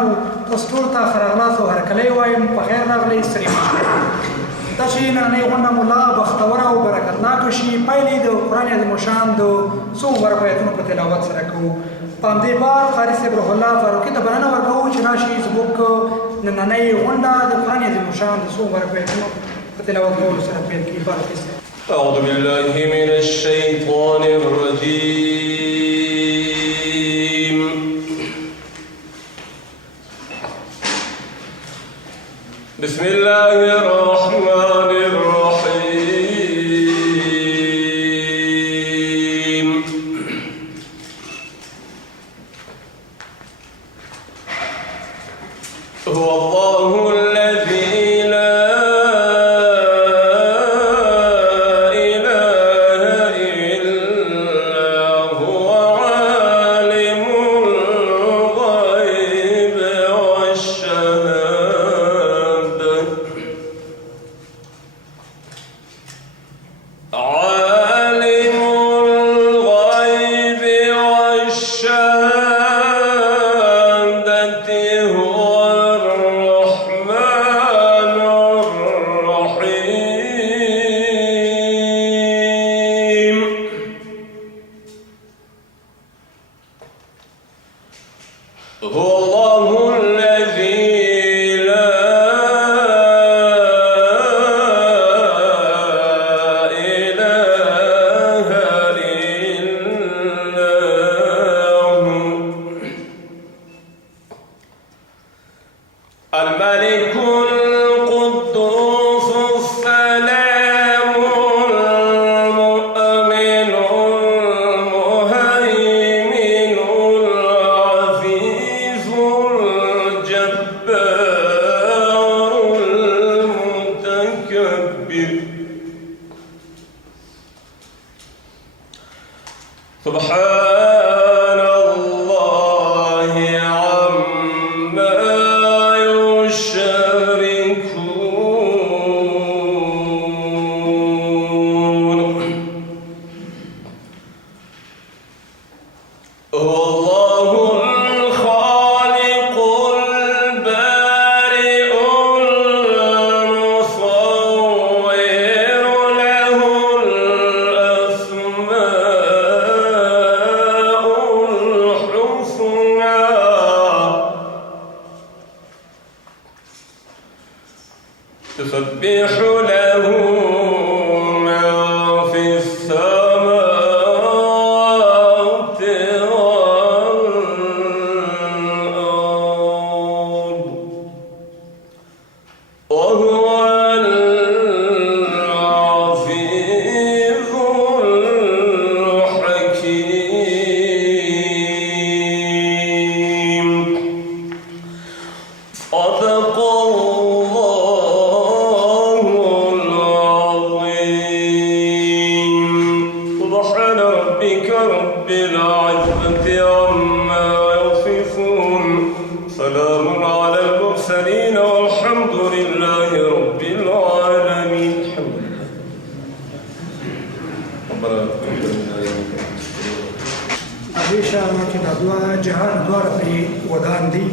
مهمانانو تاسو ټول ته ښه راغلاست او هرکلی وایم په خیر راغلی ستړي مه شئ. دا چې نننۍ غونډه مو لا بختوره او برکتناکه شي پیل یې د قرآن عظیم الشان د څو مبارکو آیتونو په تلاوت سره کوو. په همدې بار قاري صاحب روح الله فاروقي ته بلنه ورکوو چې راشي زموږ نننۍ غونډه د قرآن عظیم الشان د څو مبارکو آیتونو په تلاوت کولو سره پیل کړي. فاروقي صاحب. أعوذ بالله من الشيطان الرجيم. بسم الله الرحمن الرحيم. هو الله الذي لا إله إلا هو عالم الغيب والشهادة عالم الغيب والشهادة هو الرحمن الرحيم. هو الله الذي لا إله إلا هو الملك القدوس السلام المؤمن المهيمن العزيز الجبار المتكبر. سبحان الله عما يشركون. هو الله الخالق البارئ المصور له الأسماء الحسنى يسبح له ما في السماوات والأرض وهو العزيز الحكيم. صدق الله العظيم. سبحان ربك رب العزة عما يصفون سلام على المرسلين والحمد لله رب العالمين. الحمد لله. ربنا تقبل منا إنك أنت السميع العليم. درویشه چې دا دوه جهان دواړه پرې ودان دي.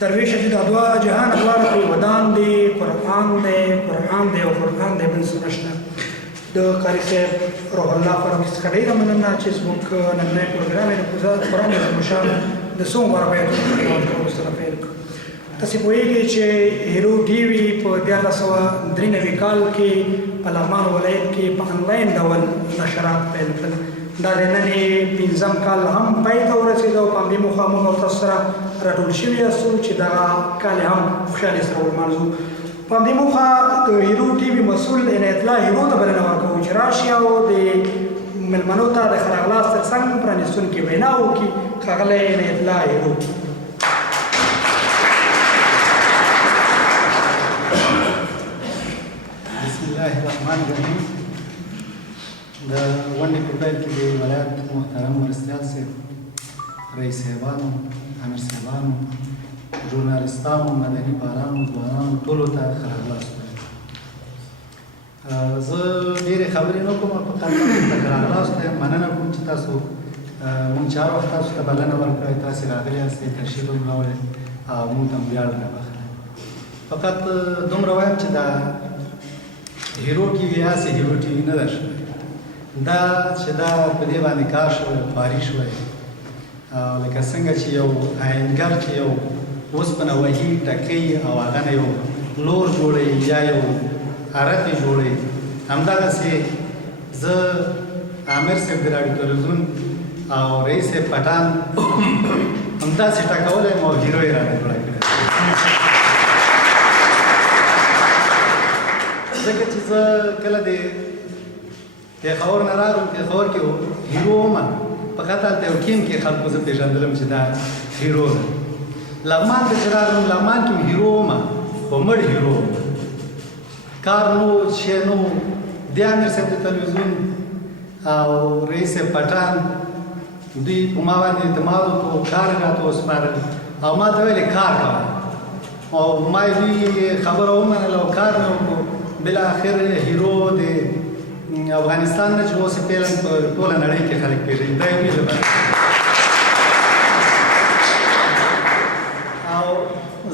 درویشه چې دا دوه جهان دواړه پرې ودان دي. قرآن دی او قرآن دی بل څه نشته. د قاري صاحب روح الله فاروقي څخه ډېره مننه چې زموږ نننی پروګرام یې د قرآن عظیم الشان د څو مبارکو آیتونو په تلاوت کولو سره پیل کړ. تاسې پوهېږئ چې هیرو ټي وي په 1993 کال کې په لغمان ولایت کې په انلاین ډول نشرات پیل کړل. دا د نن یې 5م کال هم پای ته ورسېده او په همدې موخه موږ او تاسو سره راټول شوي یاستو چې دغه کال یې هم خوشحالۍ سره ولمانځو. په همدې موخه د هیرو ټي وي مسؤل عنایت الله هیرو ته بلنه ورکوو چې راشي او د مېلمنو ته د ښه راغلاست ترڅنګ پرانیستونکې وینا وکړي. ښاغلی عنایت الله هیرو. بسم الله الرحمن الرحیم. د غونډې په پیل کې د ولایت محترم مرستیال صاحب، رئیس صاحبانو، امیر صاحبانو، ژورنالستانو، مدني بارانو، ځوانانو ټولو ته ښه راغلاست وایم. زه ډېرې خبرې نه کوم، فقط تاسو ته ښه راغلاست وایم. مننه کوم چې تاسو مونږ چې هر وخت تاسو ته بلنه ورکړئ تاسې راغلي یاستئ تشریف هم راوړئ او مونږ ته هم ویاړ رابخلی فقط دومره وایم چې دا هیرو ټي وي هسې هیرو ټي وي نه ده شوی دا چې دا په دې باندې کار شوی خواري شوی او لکه څنګه چې یو آهنګر چې یو اوسپنه وهي ټکوي او هغه نه یو لور جوړوي یا یو عرق یې جوړوي همدغسې زه عامر صاحب د راډیو تلویزیون او رئیس صاحب پټان همداسې ټکولی یم او هیرو یې رانه جوړه کړې ځکه چې زه کله د پېښور نه راغلم پېښور کې هیرو وم فقط هلته یو کیم کې خلکو زه پېژندلم چې دا هیرو ده لغمان ته چې راغلم لغمان کې هیرو وم خو مړ هیرو وم کار نو شی نو د امیر صاحب د تلویزیون او رئیس پټان دوی په ما باندې اعتماد وکړو کار یې راته وسپارل او ما ته ویلې کار کوه او ما یې دوی خبره ومنله او کار مې وکړو بالاخر هیرو د افغانستان نه چې اوس یې فعلا په ټوله نړۍ کې خلک پېژني دا یو ویله او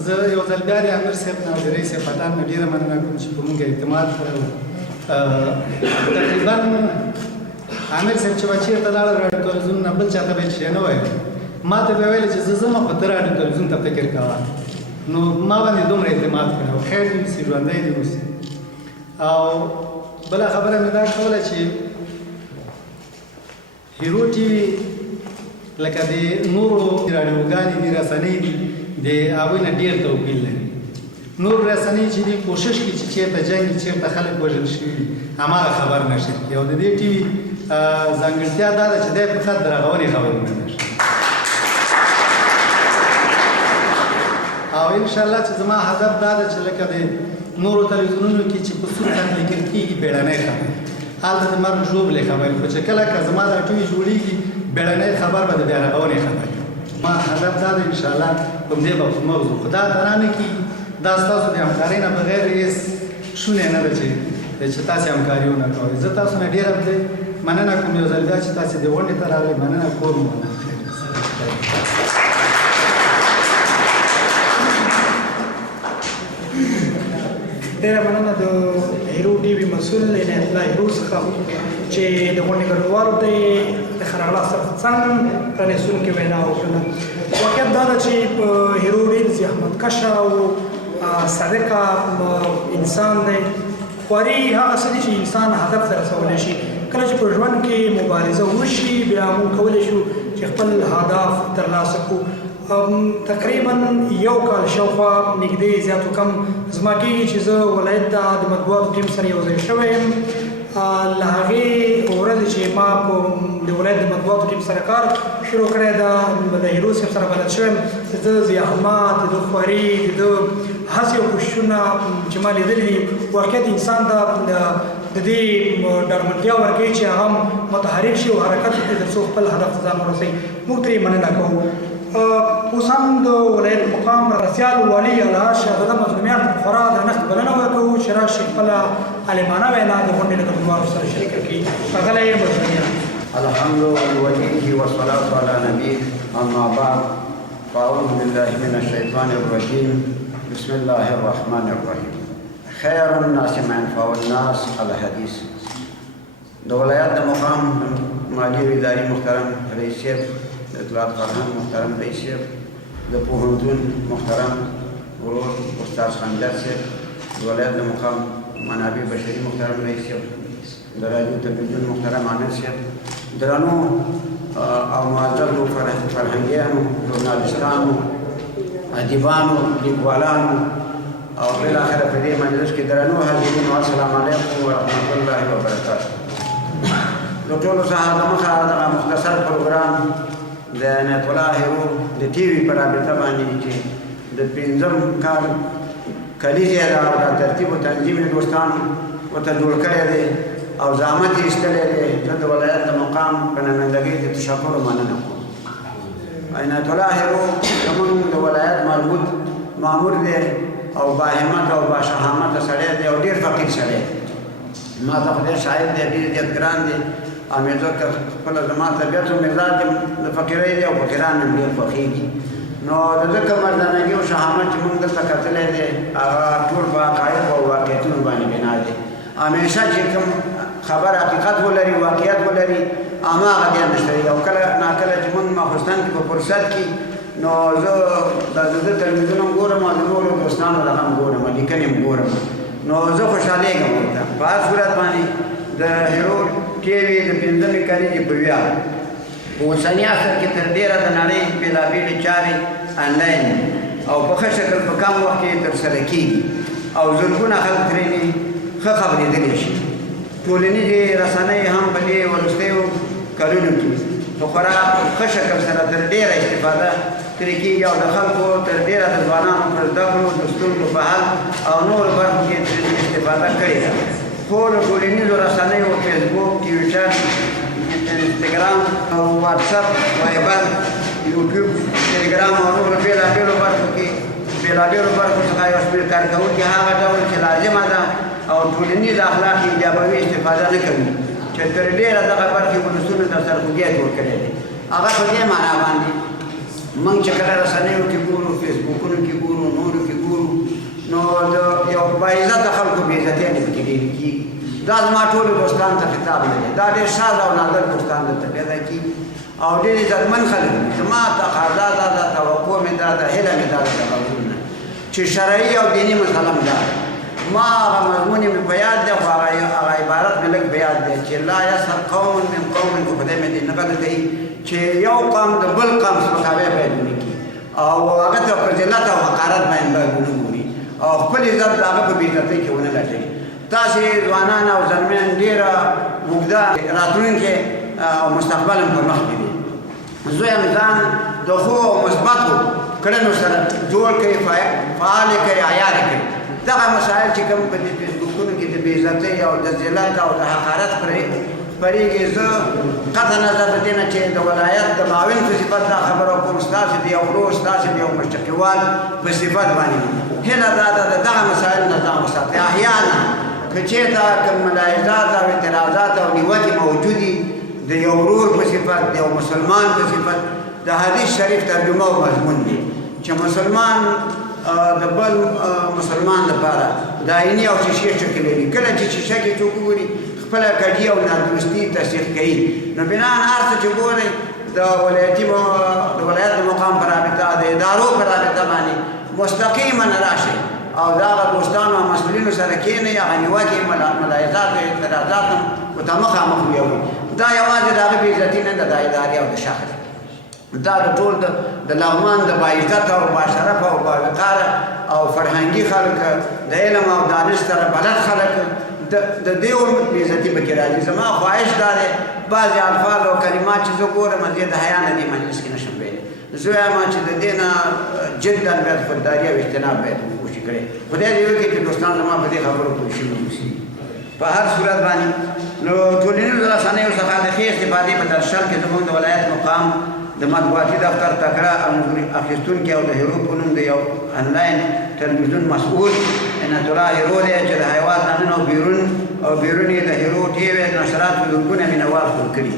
زه یو ځل بیا د امیر صاحب نه او د رئیس پټان نه ډېره مننه کوم چې په موږ اعتماد کړی تقریبا امیر صاحب چې به چېرته لاړه راډیو تلویزیون نه بل چاته به یې شی نه ویل ما ته به یې ویل چې زه ځم خو ته راډیو تلویزیون ته فکر کوه نو ما باندې دومره اعتماد کړی و خیر دې اوسي ژوندی دې اوسي او بله خبره مې دا کوله چې هیرو ټي وي لکه د نورو راډیوګانې دي رسنۍ دي د هغوی نه ډېر توپیر لري نور رسنۍ چې دي کوشش کوي چې چېرته جنګ چېرته خلک وژل شوي دي هماغه خبر نشر کړي او د دې ټي وي ځانګړتیا دا ده چې دی فقط د رغونې خبرونه نشر او انشاءالله چې زما هدف دا ده چې لکه د نورو تلویزیونونو کې چې په سور باندې لیکل کېږي بیړنۍ خبرې هلته د مرګ ژوبلې خبرې خو چې کله که زما دا ټي وي جوړېږي بیړنۍ خبر به د بیا رغونې خبرې ما هدف دا ده انشاءالله په همدې به موضوع خو دا ته رانه کېږي دا ستاسو د همکارۍ نه بغیر هېڅ شونې نه ده چې تاسې همکاري ونه کوئ زه تاسو نه ډېره مننه کوم یو ځل بیا چې تاسې د غونډې ته راغلئ مننه کوم ډېره مننه د هیرو ټي وي مسؤل عنایت الله هیرو څخه چې د غونډې ګډونوالو ته یې د ښه راغلاست څنګ پرانیستونکې وینا وکړله واقعیت دا ده چې هیرو ډېر زحمتکشه او صادقه انسان دی خواري هغه څه دي چې انسان هدف ته رسولی شي کله چې په ژوند کې مبارزه وشي بیا موږ کولی شو چې خپل هدف ترلاسه کړو تقریبا یو کال شاوخوا نږدې زیات و کم زما کېږي چې زه ولایت ته د مطبوعاتو ټیم سره یو ځای شوی یم له هغې ورځې چې ما په د ولایت د مطبوعاتو ټیم سره کار شروع کړی ده د هیرو صاحب سره بلد شوی یم د ده زحمت د ده خواري د ده هڅې او کوششونه چې ما لیدلي دي واقعیت انسان ته د دې ډاډمنتیا ورکوي چې هغه متحرک شي او حرکت وکړي تر څو خپل هدف ته ځان ورسوي موږ ترې مننه کوو اوس هم د ولایت مقام رسیال والي الله شهزاده مظلومیان ته خورا درنښت بلنه ورکوو چې راشي خپله عالمانه وینا د غونډې له ګډونوالو سره شریکه کړي ښاغلی مظلومیان الحمد لله والصلاة على نبيه أما بعد فأعوذ بالله من الشيطان الرجيم بسم الله الرحمن الرحيم خير الناس من ينفع الناس الحديث د ولایت د مقام مالی و اداري محترم رئیس صاحب د اطلاعات فرهنګ محترم رئیس صاحب د پوهنتون محترم ورور استاد خانجات صاحب د ولایت د مقام منابع بشري محترم رئیس صاحب د راډیو تلویزیون محترم عامر صاحب درنو او معززو فرهنګیانو ژورنالستانو ادیبانو لیکوالانو او بالاخره په دې مجلس کې درنو حاضرینو السلام علیکم ورحمت الله وبرکاته نو ټولو څخه دمخه دغه مختصر پروګرام د عنایت الله هیرو د ټي وي په رابطه باندې چې د پنځم کال کلیزې ده او دا ترتیب و تنظیم یې دوستانو ورته جوړ کړی دی او زحمت یې ایستلی دی زه د ولایت د مقام په نمایندګۍ د تشکر مننه کوم عنایت الله هیرو زموږ د ولایت مربوط مامور دی او باهمت او باشهامته سړی دی او ډېر فقیر سړی ما ته خدای شاهد دی ډېر زیات ګران دی او مې ځکه خپله زما طبیعت او مزاج د فقیرۍ دی او فقیران مې ډېر خوښېږي. نو د ده که مردانګي او شهامت چې موږ دلته کتلی دی هغه ټول په حقایقو او واقعیتونو باندې بنا دی. همیشه چې کوم خبر حقیقت ولري واقعیت ولري هماغه بیا مشتري او کله ناکله چې موږ ماخوستن کې په فرصت کې نو زه د ده تلویزیون هم ګورم او د نورو دوستانو دغه هم ګورم لیکنې هم ګورم نو زه خوشحالېږم ورته. په هر صورت باندې د هیرو ټي وي د 5مې کلیزې په ویاړ په اوسني عصر کې تر ډېره د نړۍ بېلابېلې چارې آنلاین او په ښه شکل په کم وخت کې ترسره کېږي او زرګونه خلک ترېنې ښه خبرېدلی شي. ټولنیزې رسنۍ هم په دې وروستیو کلونو کې په خورا ښه شکل سره تر ډېره استفاده ترې کېږي او د خلکو تر ډېره د ځوانانو پر زده کړو د ستونزو په حل او نورو برخو کې ترې استفاده کړې ده. خو د ټولنیزو رسنیو فیسبوک، ټویټر، انسټاګرام او واتساپ، وایبر، یوټیوب، ټلګرام او نورو بېلابېلو برخو کې بېلابېلو برخو څخه یو شمېر کارکوونکي هغه ډول چې لازمه ده او ټولنیز اخلاق ایجابوي استفاده نه کوي چې تر ډېره دغه برخې ولسونو ته سرخوږی جوړ کړی دی. هغه په دې معنا باندې موږ چې کله رسنیو کې ګورو، فیسبوکونو کې ګورو، نورو کې ګورو نو د یو باعزته خلکو بېعزتیانې پکې ډېرې کېږي. دا زما ټولو دوستانو ته خطاب نه دی، دا ډېر شاذ او نادر دوستان دلته پیدا کېږي او ډېر عزتمن خلک دي. زما تقاضا دا ده، توقع مې دا ده، هیله مې دا ده د غوږونو چې شرعي او دیني مسله مې دا ده. ما هغه مضمون مې په یاد دی خو هغه عبارت مې لږ په یاد دی چې لا یسخر قوم من قوم، که خدای مې دې نه غلطوي چې یو قوم د بل قوم سپکاوی باید ونه کړي او هغه ته په ذلت او حقارت باندې باید ونه ګوري او خپل عزت د هغه په بېعزتۍ کې ونه لټوي. تاسې ځوانان او زلمیان ډېره اوږده راتلونکې او مستقبل هم په مخ کې دی. زه یم ځان د ښو او مثبتو کړنو سره جوړ کړئ، فعال یې کړئ، عیار یې کړئ. دغه مسایل چې کوم په دې فیسبوکونو کې د بېعزتۍ او د ذلت او د حقارت خپرېږي، زه قطع نظر د دې نه چې د ولایت د معاون په صفت دا خبره کوم، ستاسې د یو ورور، ستاسې د یو مشتقیوال په صفت باندې هیله دا ده د دغه مسایلو نه ځان وساتئ. احیانا که چېرته کوم ملاحظات او اعتراضات او نیوکې موجودې د یو ورور په صفت، د یو مسلمان په صفت، د حدیث شریف ترجمه او مضمون دی چې مسلمان د بل مسلمان لپاره د آینې او شیشې شکل لري. کله چې شیشه کې څوک وګوري خپله کډي او نادرستي تصدیق کوي. نو بناً هر څه چې ګورئ د ولایت د مقام په رابطه، د ادارو په رابطه باندې مستقیما راشئ او د هغه دوستانو او مسؤلینو سره کښېنئ، هغه نیوکې، ملاحظات او اعتراضات هم ورته مخامخ ویوئ. دا یوازې د هغه بېعزتي نه ده، د ادارې او د شخص دا د ټول د لغمان د باعزته او باشرفه او باوقاره او فرهنګي خلک، د علم او دانش سره بلد خلک د دې بېعزتي پکې راځي. زما خواهش دا دی بعضې الفاظ او کلمات چې زه ګورم زه د حیا نه دې مجلس کې نشم ویلی. زه وایم چې د دې نه جدا باید خودداري او اجتناب باید کوشش کړی. خدای دې وکړي چې دوستان زما په دې خبرو پوه شوي اوسي. په هر صورت باندې نو ټولنیزو رسنیو څخه د ښې استفادې په درشل کې زموږ د ولایت مقام د مطبوعاتي دفتر تکړه انځور اخیستونکي او د هیرو په نوم د یو آنلاین تلویزیون مسؤول عنایت الله هیرو دی چې د هیواد نه نن او بیرون یې د هیرو ټي وي نشراتو زرګونه مینوال خپل کړي.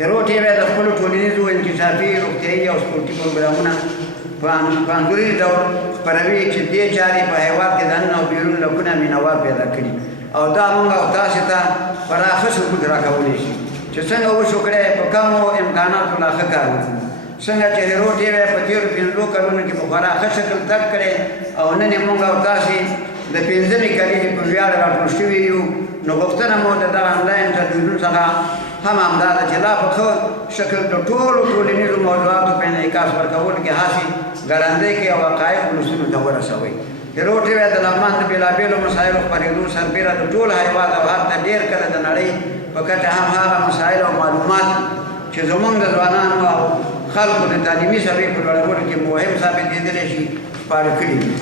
هیرو ټي وي د خپلو ټولنیزو، انکشافي، روغتیایي او سپورتي پروګرامونه په انځوري ډول خپروي چې دې چارې په هیواد کې د نن او بیرون لکونه مینوال پیدا کړي او دا موږ او تاسې ته پراخه ثبوت راکولی شي چې څنګه وشو کړی په کمو امکاناتو لا ښه کار وکړو. څنګه چې هیرو ټي وي په تېرو 5 کلونو کې په خورا ښه شکل تګ کړی او نن یې موږ او تاسې د 5مې کلیزې په ویاړ راټول شوي یو. نو غوښتنه مو د دغه آنلاین تلویزیون څخه هم همدا ده چې لا په ښه شکل د ټولو ټولنیزو موضوعاتو په انعکاس ورکولو کې هسې ګړندۍ کړي او حقایق ولسونو ته ورسوئ. هیرو ټي وي د لغمان د بېلابېلو مسایلو خپرېدو سربېره د ټول هیواد او حتی ډېر کله د نړۍ په کچه هم هغه مسایل او معلومات چې زموږ د ځوانانو او خلکو د تعلیمي سویې په لوړولو کې مهم ثابتېدلی شي خپاره کړي دي.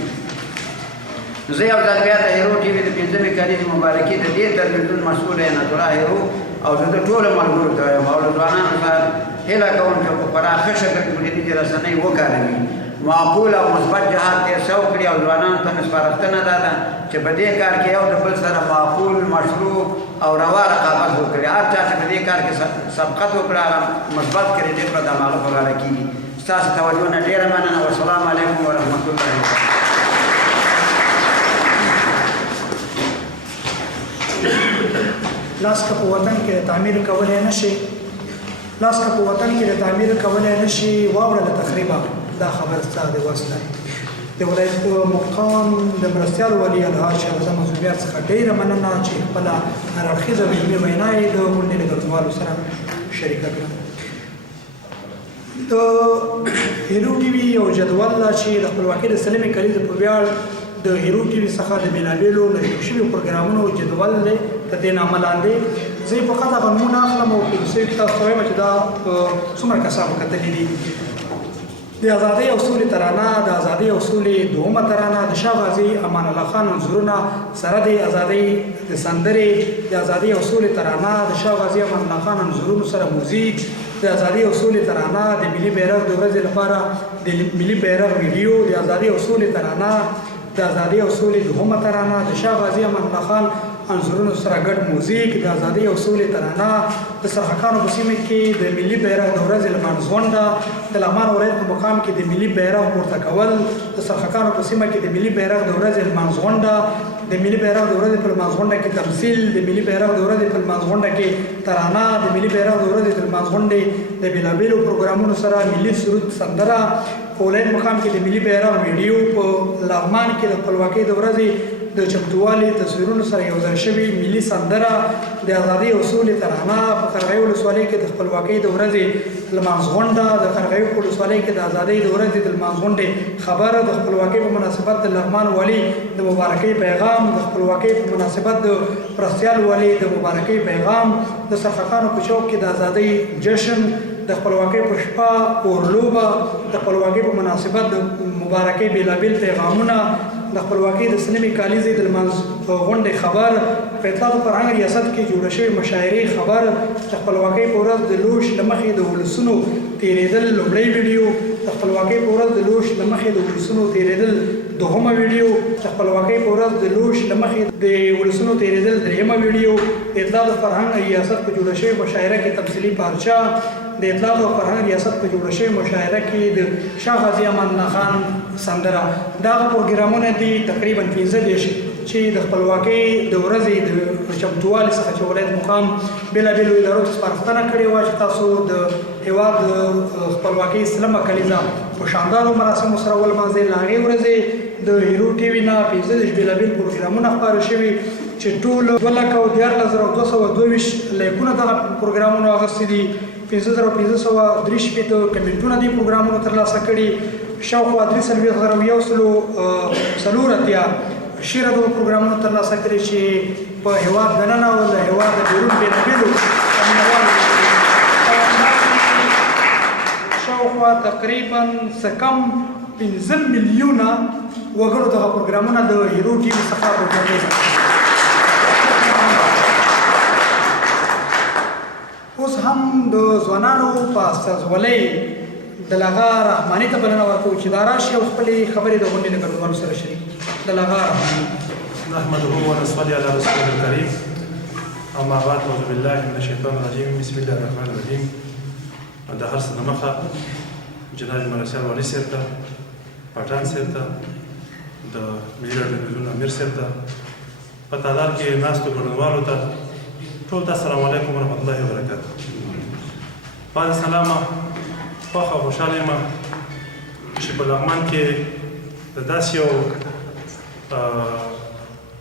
زه یو ځل بیا د هیرو ټي وي د 5مې کلیزې مبارکي د دې تلویزیون مسؤل عنایت الله هیرو او د ټولو ملګرو ته وایم او د ځوانانو سره هیله کوم چې په پراخه شکل ټولنیزې رسنۍ وکاروي، معقول او مثبت جهات ته سوق کړي او ځوانانو ته مې سپارښتنه دا ده چې په دې کار کې یو د بل سره معقول، مشروع او روا رقابت وکړي. هر چا چې په دې کار کې سبقت وکړه هغه مثبت کریډټ به د مالو په غاړه کېږي. ستاسو توجه نه ډېره مننه. والسلام علیکم ورحمت الله وبرکاته. لاس که په وطن کې د تعمیر کولی نه شي، لاس که په وطن کې د تعمیر کولی نه شي، واوړه له تخریبه دا خبر ستا د وس دی. د ولایت مقام د مرستیال ولی الهار شاه اعظم مسؤلیت څخه ډېره مننه چې خپله هر اړخیزه او علمي وینا یې د غونډې له ګډونوالو سره شریکه کړه. د هیرو ټي وي یو جدول ده چې د خپلواکۍ د سلمې کلیزې په ویاړ د هیرو ټي وي څخه د بېلابېلو نشر شویو پروګرامونو جدول دی. د دې نامه لاندې زه یې فقط هغه نومونه اخلم او کلیسۍ کې تاسو ته وایم چې دا څومره کسانو کتلي دي. د ازادۍ او سولې ترانه، د ازادۍ او سولې دومه ترانه، د شاه غازي امان الله خان انځورونه سره د ازادۍ د سندرې، د ازادۍ او سولې ترانه، د شاه غازي امان الله خان انځورونو سره موزیک، د ازادۍ او سولې ترانه، د ملي بیرغ د ورځې لپاره د ملي بیرغ ویډیو، د ازادۍ او سولې ترانه، د ازادۍ او سولې دومه ترانه، د شاه غازي امان الله خان انځورونو سره ګډ موزیک، د ازادۍ او سولې ترانه، د سرخکانو په سیمه کې د ملي بیرغ د ورځې لمانځغونډه، د لغمان ولایت په مقام کې د ملي بیرغ پورته کول، د سرخکانو په سیمه کې د ملي بیرغ د ورځې لمانځغونډه، د ملي بیرغ د ورځې په لمانځغونډه کې تمثیل، د ملي بیرغ د ورځې په لمانځغونډه کې ترانه، د ملي بیرغ د ورځې د لمانځغونډې د بېلابېلو پروګرامونو سره ملي سرود سندره، په ولایت مقام کې د ملي بیرغ ویډیو، په لغمان کې د خپلواکۍ د ورځې د چمتووالي تصویرونو سره یوځای شوي ملي سندره، د ازادۍ او سولې ترانه، په قرغیو ولسوالۍ کې د خپلواکۍ د ورځې لمانځغونډه، د قرغیو په ولسوالۍ کې د ازادۍ د ورځې د لمانځغونډې خبر، د خپلواکۍ په مناسبت د لغمان والي د مبارکۍ پیغام، د خپلواکۍ په مناسبت د مرستیال والي د مبارکۍ پیغام، د سرخکانو په چوک کې د ازادۍ جشن، د خپلواکۍ په شپه اورلوبه، د خپلواکۍ په مناسبت د مبارکۍ بېلابېل پیغامونه، د خپلواکۍ د سلمې کالیزې د لمانځغونډې خبر، په اطلاعات او فرهنګ ریاست کې جوړه شوې مشاعرې خبر، د خپلواکۍ په ورځ د لوش له مخې د ولسونو تېرېدل لومړی ویډیو، د خپلواکۍ په ورځ د لوش له مخې د ولسونو تېرېدل دوهمه ویډیو، د خپلواکۍ په ورځ د لوش له مخې د ولسونو تېرېدل دریمه ویډیو، د اطلاعات او فرهنګ ریاست په جوړه شوې مشاعره کې تمثیلي پارچه، د اطلاعات او فرهنګ ریاست په جوړه شوې مشاعره کې د شاه غازي امان الله خان سندره. دا پروګرامونه دي تقریبا 15 چې د خپلواکۍ د ورځې د چمتووالي څخه چې ولایت مقام بېلابېلو ادارو ته سپارښتنه کړې وه چې تاسو د هېواد د خپلواکۍ سلمه کلیزه په شاندارو مراسمو سره ولمانځئ. له هغې ورځې د هیرو ټي وي نه 15 بېلابېل پروګرامونه خپاره شوي چې ټول 2,14,222 لایکونه دغه پروګرامونو اخیستي دي، 15,533 کمنټونه دې پروګرامونو ترلاسه کړي، شاوخوا 3,480 شیره دغه پروګرامونو ترلاسه کړي چې په هېواد دننه او د هېواد د بیرون بېلابېلو مینوالو شاوخوا تقریبا څه کم 15 میلیونه وګړو دغه پروګرامونه د هیرو ټي وي څخه پروګرامونه. اوس هم د ځوانانو په استازولۍ د لغا رحماني ته بلنه ورکوو چې دا راشي او خپلې خبرې د غونډې له ګډونوالو سره شریک کړي. د لغا رحماني. نحمده ونصلي على رسوله الكريم اما بعد اعوذ بالله من الشیطان الرجیم بسم الله الرحمن الرحیم. د هر څه د مخه جناب مرستیال والي صاحب ته، پټان صاحب ته، د ملي ټلویزیون امیر صاحب ته، په تعداد کې ناستو ګډونوالو ته ټول ته السلام علیکم ورحمت الله وبرکاته. بعد سلامه خوښه او خوشحاله یم چې په لغمان کې د داسې یو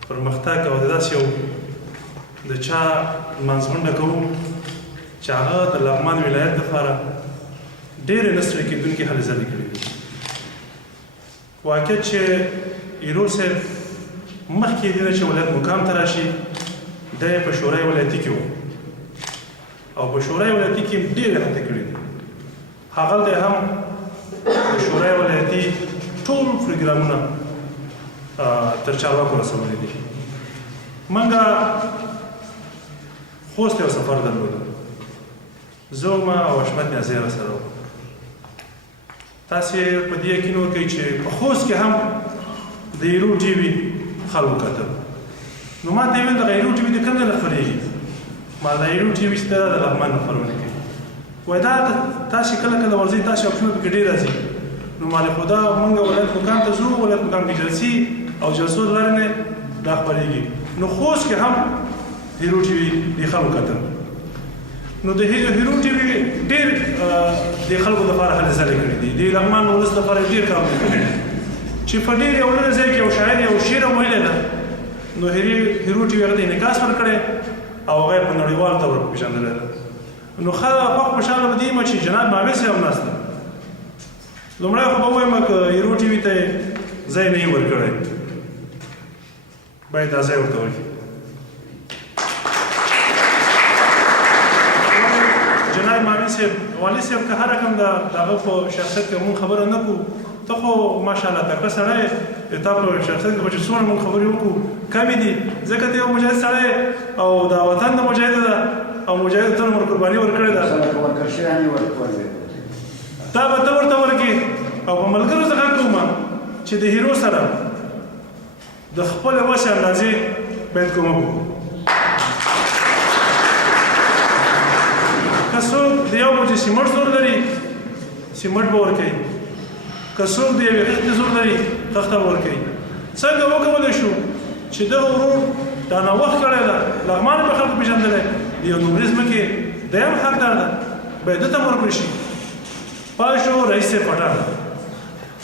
پرمختګ او د داسې یو د چا لمانځغونډه کوو چې هغه د لغمان ولایت لپاره ډېرې نه ستړې کېدونکې هلې ځلې کړي دي. واقعیت چې هیرو صاحب مخکې دې نه چې ولایت مقام ته راشي دی په شورای ولایتي کې و او په شورای ولایتي کې ډېرې هڅې کړي دي. هغلته هم د شورای ولایتي ټول پروګرامونه تر چارواکو رسولي دي. موږ خوست یو سفر درلوده، زه وم او حشمت نیازی راسره وو. تاسې په دې یقین وکړئ چې په خوست کې هم د هیرو ټي وي خلکو کتل. نو ما ته یې ویل دغه هیرو ټي وي د کوم ځای نه خپرېږي؟ ما دا هیرو ټي وي چې دا د لغمان نه خپرونه کوي وایي دا تاسې کله کله ورځئ تاسې عکسونه پکې ډېر راځي نو مالې خو دا مونږ ولایت مقام ته ځو ولایت مقام کې جلسې او جلسو له لارې نه دا خپرېږي نو خوست کې هم هیرو ټي وي دې خلکو کتل نو د هیرو ټي وي ډېر د خلکو لپاره هلې ځلې کړي دي د لغمان ولس لپاره ډېر کارونه کړي چې په ډېر یو لږ ځای کې یو شاعر یو شعر ویلی ده نو هیرو ټي وي هغه ته انعکاس ورکړی او هغه یې په نړیوال طور پېژندلی ده نو خوښ خوشحاله به دې یم چې جناب معاویه صاحب ناست ده لومړی خو به ووایم که هیرو ټي وي ته ځای نه یې ورکړی باید دا ځای ورته ورکړي جناب معاویه صاحب والي صاحب که هر رقم د هغه په شخصیت کې مونږ خبره نه کوو ته خو ماشاءالله تکړه سړی تا په شخصیت کې خو چې څومره مونږ خبرې وکړو کمې دي ځکه ته یو مجاهد سړی او دا وطن د مجاهد ده او مجاهد ته عمر قرباني ورکړې ده دا به ته ورته ورکړې او په ملګرو څخه کوم چې د هیرو سره د خپلې وسې اندازې باید کومه وکړو که څوک د یو بوجې سیمټ زور لري سیمټ به ورکوي که څوک د یوې خښتې زور لري خښته به ورکوي څنګه وکولی شو چې دغه ورور دا نوښت کړی ده لغمان په خلکو پېژندلی د یو نومرې ځمکې دویم حقدار ده باید ده ته هم ورکړل شي پای شو رئیس صاحب پټان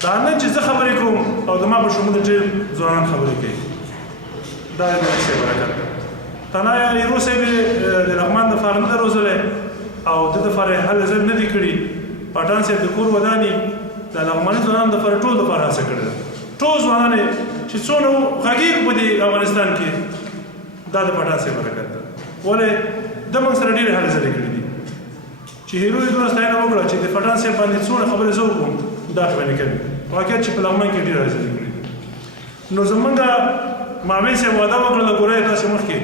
دا نه چې زه خبرې کوم او زما په شمول ډېر ځوانان خبرې کوي دا د رئیس صاحب برکت ده تنها هیرو صاحب د لغمان دپاره نه ده روزلی او د دپاره یې هلې ځل نه دي کړي پټان صاحب د کور ودانې د لغماني ځوانانو دپاره ټول دپاره هڅه کړې ده ټول ځوانان یې چې څونه غږېږي په دې افغانستان کې دا د پټان صاحب برکت ده ولې ده موږ سره ډېرې هلې ځلې کړي دي چې هیرو یې دومره ستاینه وکړه چې د پټان صاحب باندې څونه خبرې زه وکړم دا خبرې نه کوي واقعیت چې په لغمان کې ډېرې هلې ځلې کړي دي نو زمونږ معاویه صاحب وعده وکړله ګورئ تاسې مخکې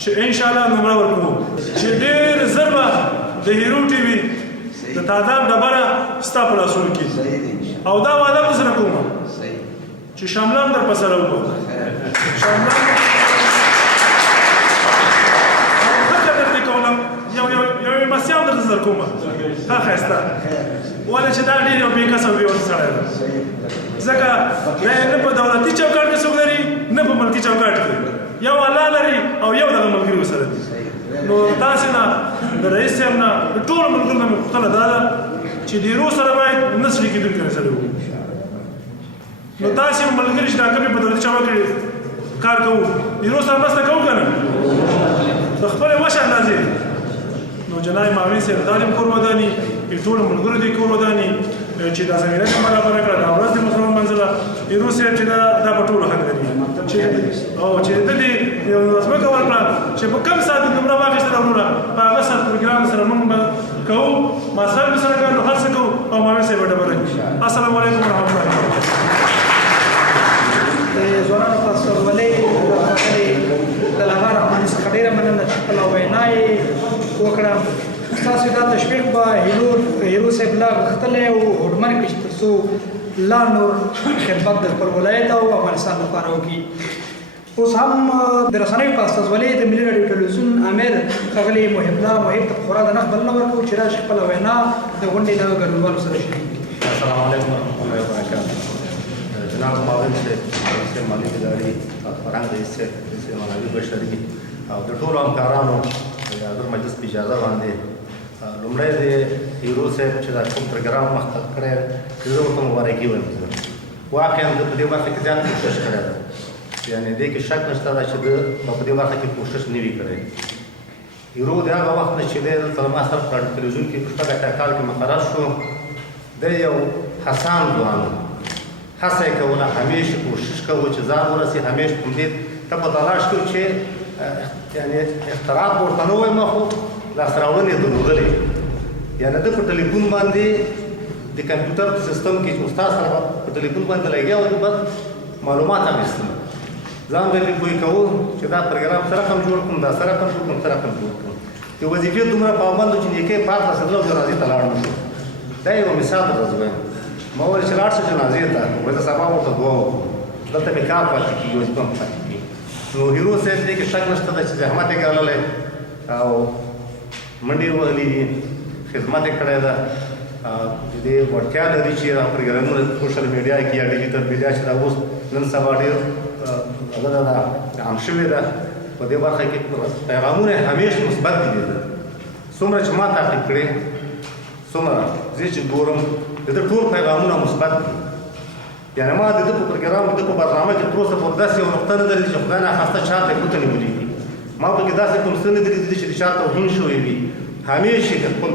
چې انشاءالله نمره ورکوو چې ډېر زر به د هیرو ټي وي د تعداد ډبره ستا په لاسونو کې او دا وعده به سره کوم چې شامله هم در په سره وکړو شامله ښه درته کوم یو میلمستیا هم درته در کوم ښه ښایسته ولې چې دا ډېر یو بې کسه او بې وسه سړی ده ځکه دا یې نه په دولتي چوکاټ کې څوک لري نه په ملکي چوکاټ کې یو الله لري او یو دغه ملګري ورسره دي نو تاسې نه د رئیس صاحب نه د ټولو ملګرو نه مې پوښتنه دا ده چې د هیرو سره باید نه سړي کېدونکي مسلې وکړو نو تاسې ملګري چې دا کمې په دولتي چوکاټ کې کار کوو هیرو سره مرسته کوو که نه د خپلې وشې اندازې نو جناب معاویه صاحب دا دې کور وداني ټولو ملګرو دې کور وداني چې دا زمینه دې برابره کړه دا ورځ دې مسلمان منزله هیرو صاحب چې دا په ټولو حق لري چې د دې یو ځمکه ورکړه چې په کم ساعت کې نمره واخیستله وروره په هغه ساعت پروګرام سره موږ به کوو ماسټر به سره کوو هر څه کوو او معاویه صاحب به ډبره کړي السلام علیکم ورحمت الله ځوانانو په سرولۍ د لغمان رحماني څخه ډېره مننه چې خپله وینا یې وکړه ستاسو دا تشویق به هیرو صاحب لا غوښتلی او هوډمن کړي چې تر څو لا نور خدمت د خپل ولایت او افغانستان لپاره وکړي اوس هم د رسنیو په استازولۍ د ملي راډیو ټلویزیون امیر ښاغلي محب ته خورا د نښ بلنه ورکوو چې راشي خپله وینا د غونډې د ګډونوالو سره شریک کړي. السلام علیکم ورحمۃ اللہ وبرکاتہ. جناب معاون صاحب رئیس مالی ادارې فرهنګ رئیس منابع بشري او د ټولو همکارانو د مجلس په اجازه باندې لومړی د هیرو صاحب چې دا کوم پروګرام مخکې کړی زه ورته مبارکي وایم. واقعا د په دې برخه کې ځان کوشش کړی ده یعنې دې کې شک نشته ده چې د په دې برخه کې کوشش نه وي کړی. هیرو د هغه وخت نه چې دی دلته ما سره په تلویزیون کې په شپږ اتیا کال کې مقرر شو دی یو حسان ځوان هڅه یې کوله همیشه کوشش کوو چې ځان ورسي همیشه په دې ته په تلاش کوو چې یعنې اختراعات ورته نه وایم خو لاسته راوړنې یې درلودلې یعنې ده په ټلیفون باندې د کمپیوټر په سیستم کې چې استاد سره په ټلیفون باندې لګیا و بس معلومات اخیستل ځان به پوه کوو چې دا پروګرام سره هم جوړ کړم دا سره هم جوړ کړم سره هم جوړ کړم د وظیفې دومره پابند چې نیکۍ پات رسېدل او جنازې ته لاړ نه شو. دا یو مثال درته وایم. ما وویل چې لاړ شه جنازې ته وایي زه سبا ورته دعا وکړو دلته مې کار پاتې کېږي وظیفه هم پاتې کېږي. نو هیرو صاحب دې کې شک نشته ده چې زحمت یې ګاللی او منډې وهلې دي، خدمت یې کړی ده. د دې وړتیا لري چې دا پروګرامونه سوشل میډیا کې یا ډیجیټل میډیا چې دا اوس نن سبا ډېر هغه ده عام شوې ده. په دې برخه کې پیغامونه یې همیشه مثبت دي. څومره چې ما تعقیب کړې څومره زه چې ګورم د ده ټول پیغامونه مثبت دي. یعنې ما د ده په پروګرام د ده په برنامه کې تر اوسه پورې داسې یوه نقطه نه ده لیدلې چې خدای ناخواسته چا ته یې ګوته نیولې وي. ما پکې داسې کوم څه نه دي لیدلي چې د چا توهین شوی وي. همیشه د خپل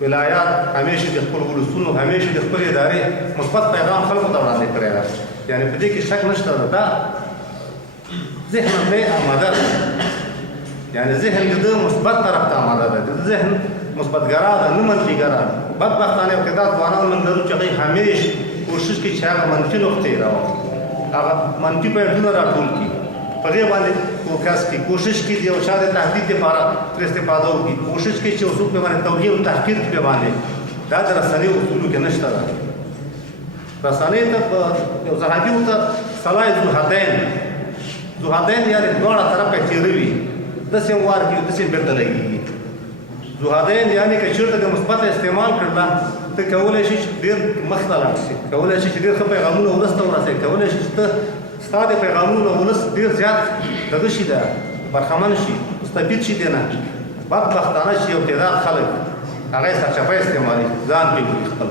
ولایات، همیشه د خپل ولسونو، همیشه د خپلې ادارې مثبت پیغام خلکو ته وړاندې کړی ده. یعنې په دې کې شک نشته ده. دا ذهن دی آماده ده، یعنې ذهن د ده مثبت طرف ته آماده ده. د ذهن مثبتګرا ده، نه منفیګرا. بدبختانه یو تعداد ځوانان موږ لرو چې هغوی همیشه کوشش کوي چې هغه منفي نقطې راوړي، هغه منفي پوینټونه راټول کړي، په هغې باندې فوکس کړي، کوشش کوي د یو چا د تهدید دپاره ترې استفاده وکړي، کوشش کوي چې یو څوک پرې باندې توهین او تحقیر کړي باندې. دا د رسنیو اصولو کې نشته ده. رسنۍ ته یو صحابي ورته صلاح ذوحدین یعنې دواړه طرفه تېره وي، داسې هم وار کوي داسې بېرته لګېږي. ذوحدین یعنې که چېرته د مثبته استعمال کړله ته کولی شي چې ډېر مخته لاړ شي، کولی شي چې ډېر ښه پیغامونه ولس ته ورسوي، کولی شي چې ته ستا د پیغامونو ولس ډېر زیات دغه شي ده برخمن شي، مستفید شي دې نه. بدبختانه چې یو تعداد خلک هغه یې سرچپه استعمالوي، ځان پرې ګوري خپل.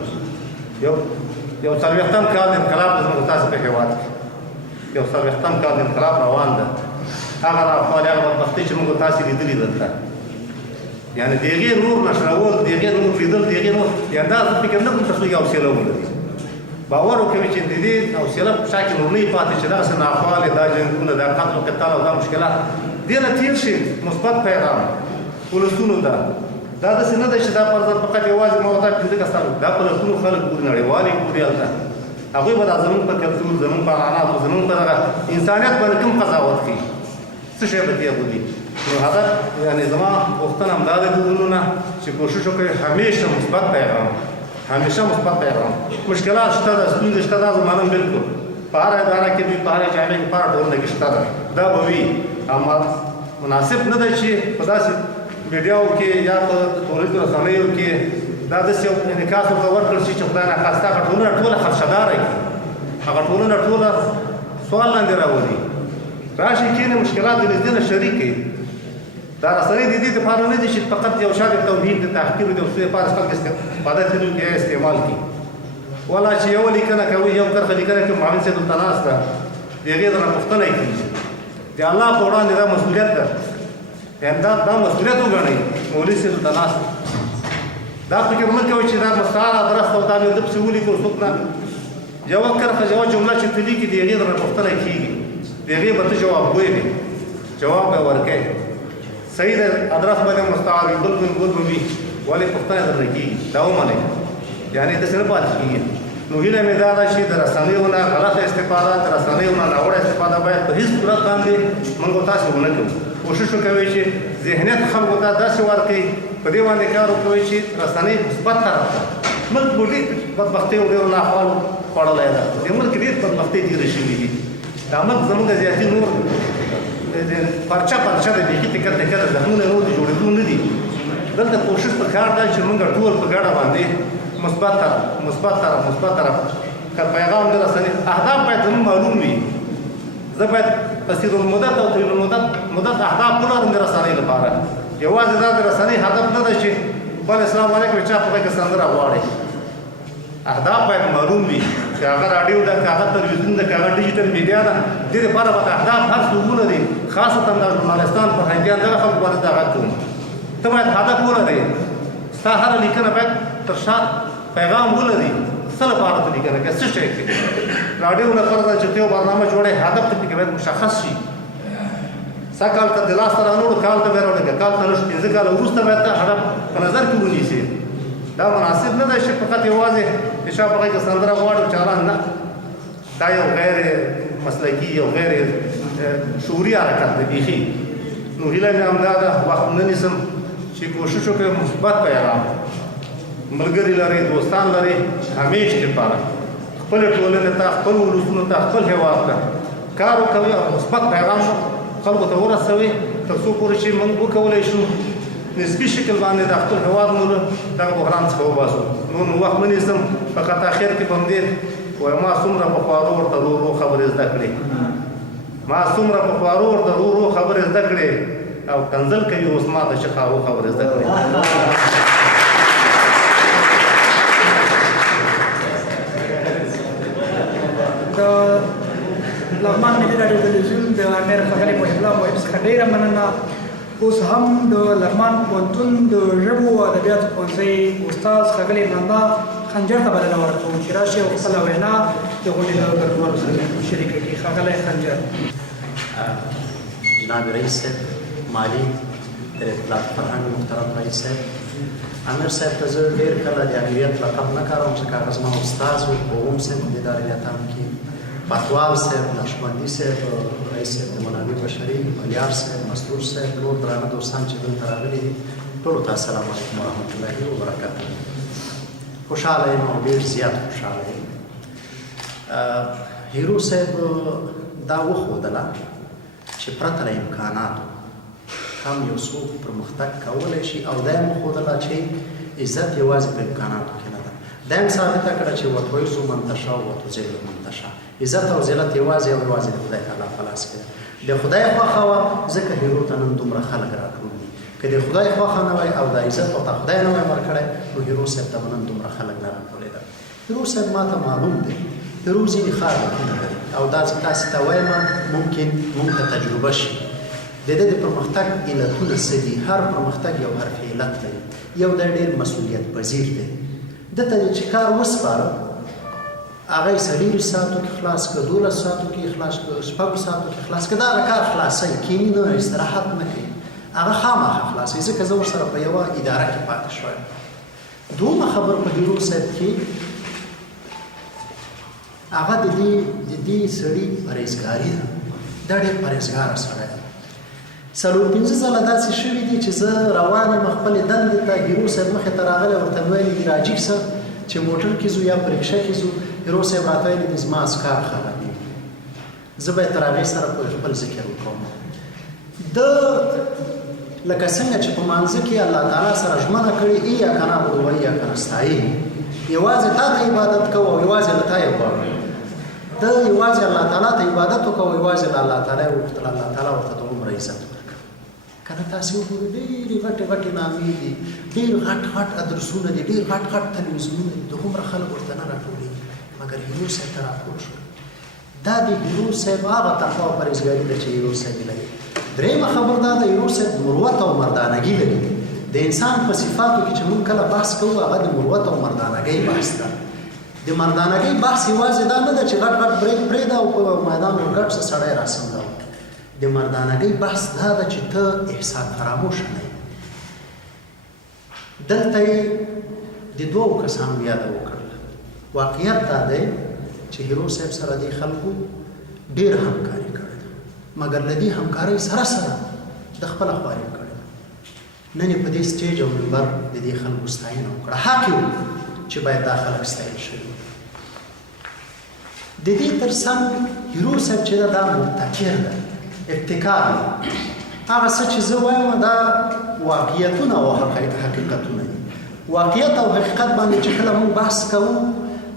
یو 40 کال د انقلاب زموږ تاسې په هېواد کې یو 40 کال د انقلاب روان ده. هغه راخوالې هغه بدبختۍ چې موږ تاسې لیدلي دلته، یعنې د هغې نور نشرول، د هغې نور لیدل، د هغې نور یعنې دا زه فکر نه کوم تر څو یې حوصله ولري. باور وکوي چې د دې حوصله په شا کې نور نه وي پاتې چې دغسې ناخوالې، دا جنګونه، دا قتل و قتال او دا مشکلات دې نه تېر شي. مثبت پیغام ولسونو ته دا داسې نه ده چې دا فرضاً فقط یوازې ما ورته 15 کسان، دا په لسونو خلک ګوري، نړیوال یې ګوري هلته. هغوی به دا زموږ په کلتور، زموږ په عنعناتو، زموږ په دغه انسانیت باندې کوم قضاوت کوي، څه شی به دې بولي. نو هدف یعنې زما غوښتنه همدا ده د ورونو نه چې کوشش وکړئ همیشه مثبت پیغام، همیشه مثبت پیغام. مشکلات شته ده، ستونزې شته ده، زه منم بلکل په هره اداره کې وي، په هرې جامعه کې، په هره ټولنه کې شته ده، دا به وي. اما مناسب نه ده چې په داسې میډیاو کې یا په ټولنیزو رسنیو کې دا داسې یو انعکاس ورته ورکړل شي چې خدای ناخواسته هغه ټولنه ټوله خدشهداره کړي، هغه ټولنه ټوله سوال لاندې راولي. راشي کښېني، مشکلات د نږدې نه شریک کړي. دا رسنۍ د دې دپاره نه دي چې فقط یو شا د توهین، د تحقیر، د څه لپاره خلک استفاده کوي یا استعمال کړي. ولا چې یوه لیکنه کوي، یو کرښه لیکنه کوي، معاون صاحب دلته ناست ده، د هغې درنه پوښتنه یې کېږي. د الله په وړاندې دا مسؤلیت ده، یعنې دا مسؤلیت وګڼئ. مولوي صاحب دلته ناست دا فکر مه کوئ چې دا مستعار ادرس ته دا مې ده پسې ولیکو څوک نه. یوه کرښه، یوه جمله چې ته لیکي، د هغې درنه پوښتنه یې کېږي، د هغې به ته جوابګوی وي، جواب به یې ورکوې. صحیح ده ادرس باندې مستعار وي، بل به وي، ولې پوښتنه درنه کېږي، دا ومنئ. یعنې داسې نه پاتې کېږي. نو هیله مې دا ده چې د رسنیو نه غلطه استفاده، د رسنیو نه ناوړه استفاده باید په هېڅ صورت باندې موږ تاسې ونه کړو. کوشش وکوئ چې ذهنیت خلکو ته داسې ورکړئ، په دې باندې کار وکوئ چې رسنۍ مثبت طرف ته. ملک مو ډېر بدبختۍ او ډېرو ناخوالو خوړلی ده، دې ملک کې ډېر بدبختۍ تېرې شوي دي. دا ملک زموږ زیاتي نور پرچه ده، بیخي ټکر د زخمونه نور د جوړېدو نه دي. دلته کوشش پکار ده چې موږ ټول په ګډه باندې مثبت طرف که پیغام د رسنۍ اهداف باید زموږ معلوم وي. زه باید قصیر المدت او طویل المدت اهداف ولرم د رسنۍ لپاره. یوازې دا د رسنۍ هدف نه ده چې بل اسلام علیکم چا په کې سندره غواړي. اهداف باید معلوم وي، چې هغه راډیو ده، که هغه تلویزیون ده، که هغه ډیجیټل میډیا ده، دې لپاره به اهداف هر څوک ولري، خاصتا د ژورنالستان فرهنګیان دغه خلکو باندې دا غږ کوم. ته باید هدف ولرې، ستا هره لیکنه باید تر شا پیغام ولري، څه لپاره ته لیکنه کوې، څه شی کوې. راډیو نه فرض ده چې ته یو برنامه جوړې، هدف ته پکې باید مشخص شي. سږ کال ته د لاسته رانوړو، کال ته بیا راولېږه، کال ته نه شو، 15 کاله وروسته باید ته هدف په نظر کې ونیسې. دا مناسب نه ده چې فقط یوازې د چا په غږ کې سندره غواړي او چالان نه. دا یو غیر مسلکي، یو غیر شعوري حرکت دی بیخي. نو هیله مې همدا ده، وخت نه نیسم، چې کوشش وکړئ مثبت پیغام ملګري لرئ، دوستان لرئ، همیشه لپاره خپلې ټولنې ته، خپل ولسونو ته، خپل هېواد ته کار وکوئ او مثبت پیغام خلکو ته ورسوئ. تر څو پورې چې موږ وکولی شو نسبي شکل باندې د خپل هېواد مو له دغه بحران څخه وباسو. نور نو وخت نه نیسم، فقط اخر کې به همدې وایم ما څومره په خوارو ورته ورو ورو خبرې زده کړې، ما څومره په خوارو ورته ورو ورو خبرې زده کړې او کنځل کوي اوس ما د شخاو خبرې زده کړې. د لغمان ملي راډیو تلویزیون د امیر ښاغلي محب الله محب څخه ډېره مننه. اوس هم د لغمان پوهنتون د ژبو او ادبیاتو پوهنځي استاد ښاغلي نندا خنجر ته بلنه ورکوم چې راشي او خپله وینا د غونډې له ګډونوالو سره شریکه کړي. ښاغلی خنجر. جناب رئیس صاحب، مالی در اطلاع فرهنګ محترم رئیس صاحب، امیر صاحب ته زه ډېر کله د امیریت لقب نه کاروم ځکه هغه زما استاد و، اوم صاحب د دارالیاتام کې، پتوال صاحب، نقشبندي صاحب، رئیس صاحب د منابع بشري، ملیار صاحب، مسرور صاحب، نور درانه دوستان چې دلته راغلي دي، ټولو ته السلام علیکم ورحمت الله وبرکاته. خوشحاله یم او ډېر زیات خوشحاله یم. هیرو صاحب دا وښودله چې پرته له امکاناتو هم یو څوک پرمختګ کولی شي، او دا یې وښودله چې عزت یوازې په امکاناتو کې نه ده. دا یې ثابته کړه چې وتعز من تشاء وتذل من تشاء. عزت او ذلت یوازې او یوازې د خدای تعالی په لاس کې ده. د خدای خوښه وه ځکه هیرو ته نن دومره خلک راټول دي. که د خدای خوښه نه وای او د عزت ورته خدای نه وای ورکړی نو هیرو صاحب ته به نن دومره خلک نه راټولېدل. هیرو صاحب ما ته معلوم دی هیرو ځینې خارښتونه لري او دا چې تاسې ته وایم ممکن موږ ته تجربه شي. د ده د پرمختګ علتونه څه دي؟ هر پرمختګ یو حرف علت لري. یو دی ډېر مسؤلیت پذیر دی. ده ته چې کار وسپاره هغه یې 40 ساعتو کې خلاص کړه، 12 ساعتو کې خلاص کړه، 6 ساعتو کې خلاص کړه. دا هغه کار خلاصوي، کیني نه استراحت نه کوي، هغه خامخا خلاصوي. ځکه زه ورسره په یوه اداره کې پاتې شوی. دومره خبر په هیرو صاحب کې هغه د دې سړي پرهیزګاري ده. دا ډېر پرهیزګاره سړی دی. 4-5 ځله داسې شوي دي چې زه روان یم خپلې دندې ته، هیرو صاحب مخې ته راغلی، ورته مې ویلي دي راجګ شه چې موټر کې ځو یا په رکشه کې ځو. هیرو صاحب راته ویلي دي زما اسکار خرابېږي، زه به یې تر هغې سره خپل ذکر وکړم. ده لکه څنګه چې په مانځه کې الله تعالی سره ژمنه کړې ایاک نعبد و ایاک نستعین، یوازې تا ته عبادت کوو او یوازې له تا یې غواړو. ده یوازې الله تعالی ته عبادت وکړو، یوازې له الله تعالی یې وغوښتل، الله تعالی ورته دومره عزت ورکړ. که نه تاسې وګورئ ډېرې غټې غټې نامې دي، ډېر غټ غټ ادرسونه دي، ډېر غټ غټ تلویزیونونه دي، د هومره خلک ورته نه راټولېږي، مګر هیرو صاحب ته راټول شول. دا د هیرو صاحب هغه تقوا او پرهیزګاري ده چې هیرو صاحب لري. درېیمه خبر دا ده هیرو صاحب مروت او مردانګي لري. د انسان په صفاتو کې چې موږ کله بحث کوو هغه د مروت او مردانګۍ بحث ده. د مردانګۍ بحث یوازې دا نه ده چې غټ غټ بریک پرېږده او په میدان ورګډ څه سړی راسمګوه. د مردانګۍ بحث دا ده چې ته احسان فراموش نه یې. دلته یې د 2 کسانو یاده وکړله. واقعیت دا دی چې هیرو صاحب سره دې خلکو ډېر همکاري کړې ده، مګر له دې همکارۍ سره سره د خپله خواري کړې ده. نن یې په دې سټیج او منبر د دې خلکو ستاینه وکړه. حق یې چې باید دا خلک ستایل شوي. د دې تر څنګ هیرو صاحب چې ده دا مبتکر ده، ابتکار دی. هغه څه چې زه وایم دا واقعیتونه او حقیقتونه دي. واقعیت او حقیقت باندې چې کله موږ بحث کوو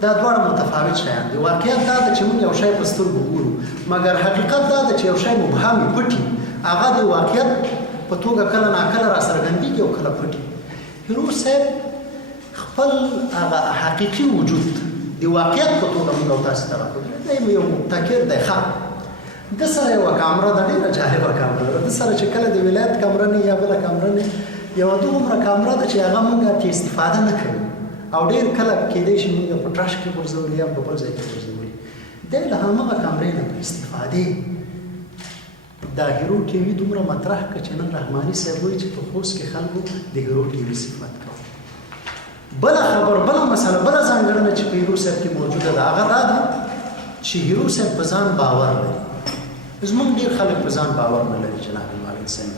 دا دواړه متفاوت شیان دي. واقعیت دا ده چې موږ یو شی په سترګو ګورو، مګر حقیقت دا ده چې یو شی مبهم پټي، هغه د واقعیت په توګه کله ناکله راڅرګندېږي او کله پټي. هیرو صاحب خپل هغه حقیقي وجود د واقعیت په توګه موږ او تاسو ته راښودلی. دی یو مبتکر دی. ښه د سره یوه کامره ده، ډېره جالبه کامره ده. د سره چې کله د ولایت کامره نه یا بله کامره نه، یوه دومره کامره ده چې هغه موږ ترې استفاده نه کوو او ډېر کله کېدی شي موږ په ټرش کې غورځولي یا په بل ځای کې غورځولي. دی له همغه کامرې نه په استفادې دا هیرو ټي وي دومره مطرح کړه چې نن رحماني صاحب وایي چې په خوست کې خلکو د هیرو ټي وي صفت کوي. بله خبر، بله مسله، بله ځانګړنه چې په هیرو صاحب کې موجوده ده هغه دا ده چې هیرو صاحب په ځان باور لري. زموږ ډېر خلک په ځان باور نه لري جناب معلم صاحب.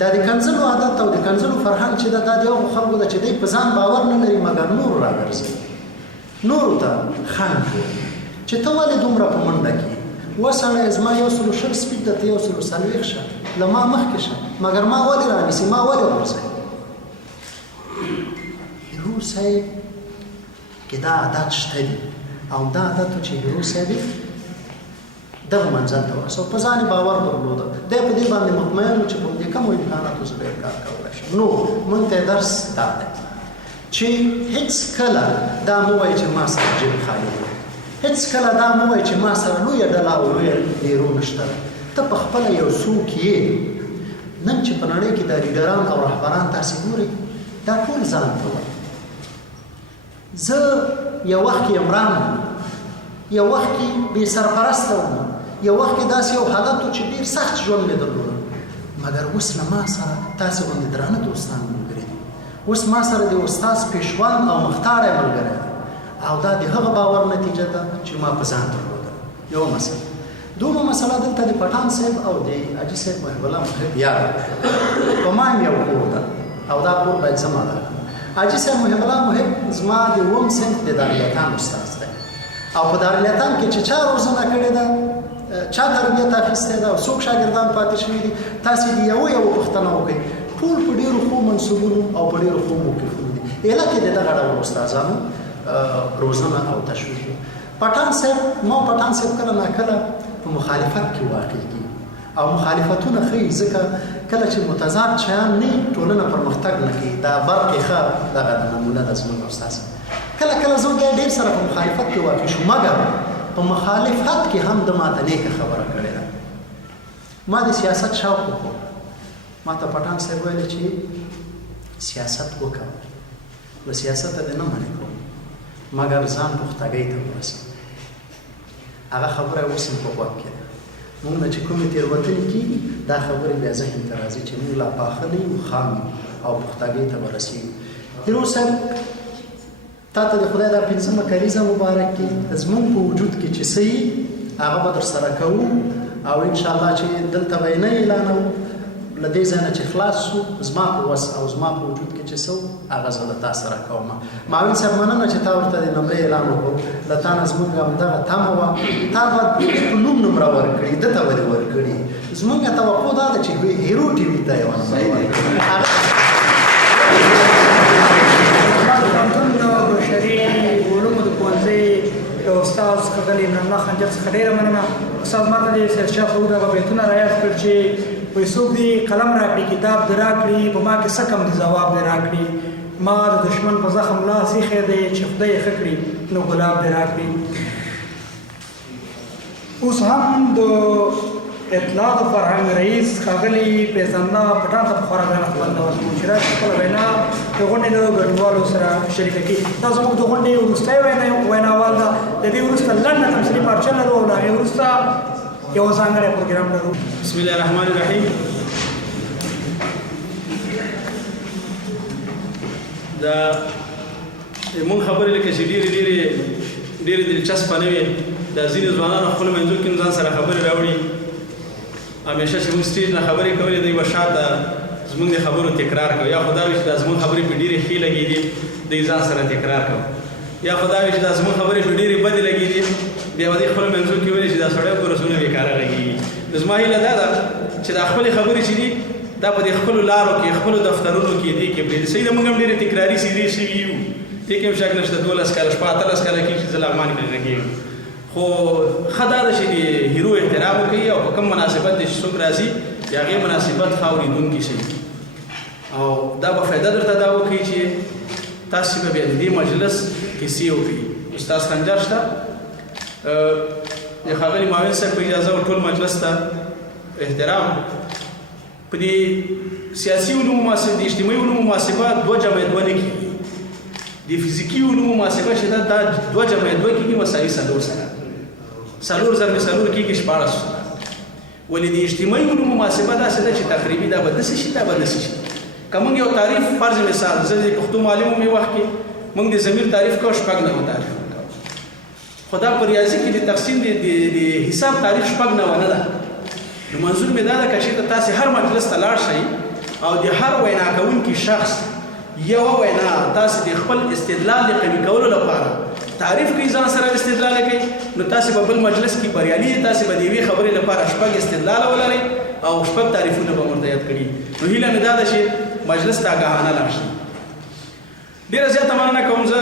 دا د کنځلو عادت او د کنځلو فرهنګ چې دا د هغو خلکو ده چې دی په ځان باور نه لري مګر نورو راګرځوي، نورو ته خنډ جوړوي چې ته ولې دومره په منډه کې وه سړی زما 120 سپیډ ده ته 140 شه له ما مخکې شه مګر ما ولې رانیسي ما ولې غورځوي هیرو صاحب کې دا عادت شته دي او دا عادت چې هیرو صاحب دغه منزل ته ورسو په ځان باور درلوده دی په دې باندې مطمئن و چې په دې کمو امکاناتو زه ډېر کار کولی شم نو موږ ته درس دا دی چې هیڅ کله دا مه وایي چې ما سره جیب خالي دی هیڅ کله دا مه وایي چې ما سره لویه ډله او لویه هیرو نشته ته په خپله یو څوک یې نن چې په نړۍ کې دا لیډران او رهبران تاسې ګورئ دا ټول ځان ته وایي زه یو وخت کې عمران یو وخت کې بې سرپرسته وم یو وخت کې داسې یو حالت و چې ډېر سخت ژوند مې درلوده مګر اوس له ما سره تاسې غوندې درانه دوستان ملګري دي اوس ما سره د استاذ پیشوان او مختاړی ملګری دی او دا د هغه باور نتیجه ده چې ما په ځان درلوده یو مسله دومره مسله دلته د پټان صاحب او د حاجي صاحب محب الله محب یاد په ما هم یو کور ده او دا کور باید زما ده حاجي صاحب محب الله محب زما د اووم صنف د دارالایتان استاذ دی او په دارالایتان کې چې چا روزنه کړې ده چا تربیت اخیستې ده او څوک شاګردان پاتې شوي دي تاسې د یوه پوښتنه وکړئ ټول په ډېرو ښو منصبونو او په ډېرو ښو موقفونو دي ایله کې د دغه ډول استادانو روزنه او تشویق پټان صاحب ما پټان صاحب کله ناکله په مخالفت کې واقع کېږي او مخالفتونه ښیي ځکه کله چې متضاد شیان نه ټولنه پرمختګ نه کوي دا برقې ښه دغه نمونه ده زموږ استاد کله کله زه ډېر سره په مخالفت کې واقع شو مګر په مخالفت کې هم د ما ته نیکه خبره کړې ده ما د سیاست شوق وکړو ما ته پټان صاحب ویل چې سیاست وکړه له سیاسته دې نه منې کوم مګر ځان پختګۍ ته ورسوه هغه خبره اوس هم په غوږ کې ده موږ نه چې کومې تېروتنې کېږي دا خبرې بیا ذهن ته راځي چې موږ لا پاخه نه یو خام او پختګۍ ته به رسېږو هیرو صاحب تا ته د خدای دا پنځمه کلیزه مبارک کې زموږ په وجود کې چې څه یي هغه به در سره کوو او انشاءالله چې دلته به یې نه اعلانوو له دې ځای نه چې خلاص شو زما په وس او زما په وجود کې چې څه هغه زه له تا سره کوم معاون صاحب مننه چې تا ورته د نمرې اعلان وکړو له تا نه زموږ همدغه تمه وه تا به په نوم نمره ورکړي ده ته به دې ورکړي زموږ توقع دا ده چې هیرو ټي وي ته یوه نمره ورکړي بشري علومو د پوهنځي استاد ښاغلي عمران الله خنجر څخه ډېره مننه استاد ما ته د سیدشاه فروغ دغه بیتونه رایاد کړ چې وایي څوک دې قلم راکړي کتاب دې راکړي په ما کې څه کم دي ځواب دې راکړي ما د دشمن په زخم لاس ایښی دی چې خدای یې ښه کړي نو ګلاب دې راکړي اوس هم د اطلاع د فرهنګ رئیس ښاغلي فیض الله پټان ته په خورا ګرانه خپله ورکوو چې راشي خپله وینا د غونډې د ګډونوالو سره شریکه کړي دا زموږ د غونډې وروستی ویناوال ده د دې وروسته لنډه تمثیلي پارچه لرو او د هغې وروسته یو ځانګړی پروګرام لرو بسم الله الرحمن الرحیم دا مونږ خبرې لکه چې ډېرې دلچسپه نه وي دا ځینې ځوانانو خپلو منځو کې ځان سره خبرې راوړي همیشه چې موږ سټیج نه خبرې کولې دوی به شاته زموږ د خبرو تکرار کوو یا خو دا وي چې دا زموږ خبرې په ډېرې ښې لګېدي دوی ځان سره تکرار کوو یا خو دا وي چې دا زموږ خبرې په ډېرې بدې لګېدي بیا به دوی خپلو منځو کې ویلي چې دا سړی په رسونه بېکاره لګېږي زما هیله دا ده چې دا خپلې خبرې چې دي دا په دې خپلو لارو کې خپلو دفترونو کې دې کې پرېږدي صحیح ده موږ هم ډېرې تکراري سیدې شوي یو دې کې هم شک نشته 12 کاله شپه 18 کاله کېږي چې زه لغمان کې غږېږم خو ښه دا ده چې د هیرو احترام وکړي او په کوم مناسبت چې څوک راځي د هغې مناسبت ښه اورېدونکي شي او دا به فایده درته دا وکړي چې تاسې به بیا د دې مجلس کیسې وکړي استاد خنجر شته د ښاغلي معاون صاحب په اجازه او ټول مجلس ته احترام په دې سیاسي علومو محاسبه د اجتماعي علومو محاسبه 2 جمع 2 نه کېږي د فزیکي علومو محاسبه چې دا 2 جمع 2 کېږي مساوي 4 سره 4 ضرب 4 کېږي 14 سره ولې د اجتماعي علومو محاسبه داسې ده چې تقریبي دا به داسې شي دا به داسې شي که موږ یو تعریف فرض مثال زه د پښتو معلم مې وخت کې موږ د ضمیر تعریف کوو 9 تعریف خو دا په ریاضي کې د تقسیم د حساب تعریف 9 نه ده نو منظور مې دا ده که چېرته تاسې هر مجلس ته لاړ شئ او د هر وینا کوونکي شخص یوه وینا تاسې د خپل استدلال د قوي کولو لپاره تعریف کوي ځان سره استدلال کوي نو تاسو په بل مجلس کې بریالي تاسو به د یوې خبرې لپاره شپږ استدلال ولرئ او شپږ تعریفونه به ورته یاد کړي. نو هیله مې دا ده چې مجلس ته آګاهانه لاړ شي. ډېره زیاته مننه کوم زه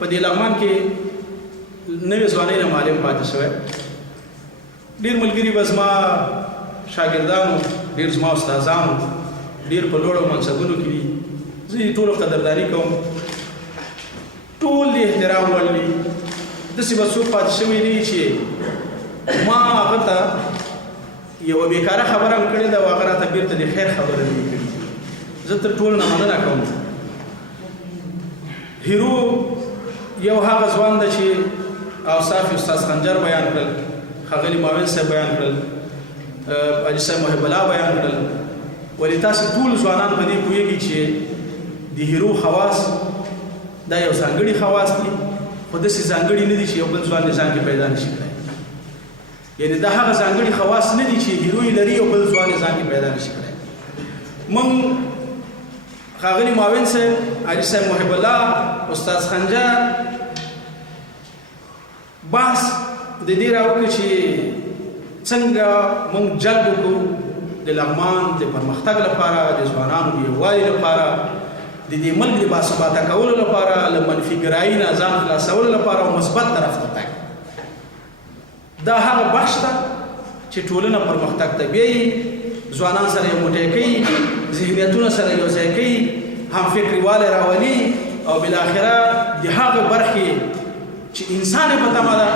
په دې لغمان کې نوې ځوانۍ نه معلم پاتې شوی. ډېر ملګري به زما شاګردانو، ډېر زما استادانو ډېر په لوړو منصبونو کې دي. زه یې ټولو قدرداني کوم، ټول د احترام وړ دي. داسې به څوک پاتې شوی نه وي چې ما هغه ته یوه بېکاره خبره هم کړې ده او هغه راته بېرته د خیر خبره نه وي کړې. زه تر ټولو نه مننه کوم. هیرو یو هغه ځوان ده چې اوصاف استاد خنجر بیان کړل، ښاغلي معاون صاحب بیان کړل، حاجي صاحب محب الله بیان کړل. ولې تاسو ټول ځوانان په دې پوهېږئ چې د هیرو خواص دا یو ځانګړي خواص دي، خو داسې ځانګړي نه دي چې یو بل ځوان یې ځان کې پیدا نه شي کړی. یعنې دا هغه ځانګړي خواص نه دي چې هیرو یې لري او بل ځوان یې ځان کې پیدا نه شي کړی. موږ ښاغلي معاون صاحب، حاجي صاحب محب الله، استاد خنجر بحث د دې راوکړ چې څنګه موږ جلب وکړو د لغمان د پرمختګ لپاره، د ځوانانو د یووالي لپاره، د دې ملک د باثباته کولو لپاره، له منفي ګرایي نه ځان خلاصولو لپاره او مثبت طرف ته تګ. دا هغه بخش ده چې ټولنه پرمختګ ته بیایي، ځوانان سره یو موټی کوي، ذهنیتونه سره یو ځای کوي، همفکري والی راولي او بالاخره د هغه برخې چې انسان یې په تمه ده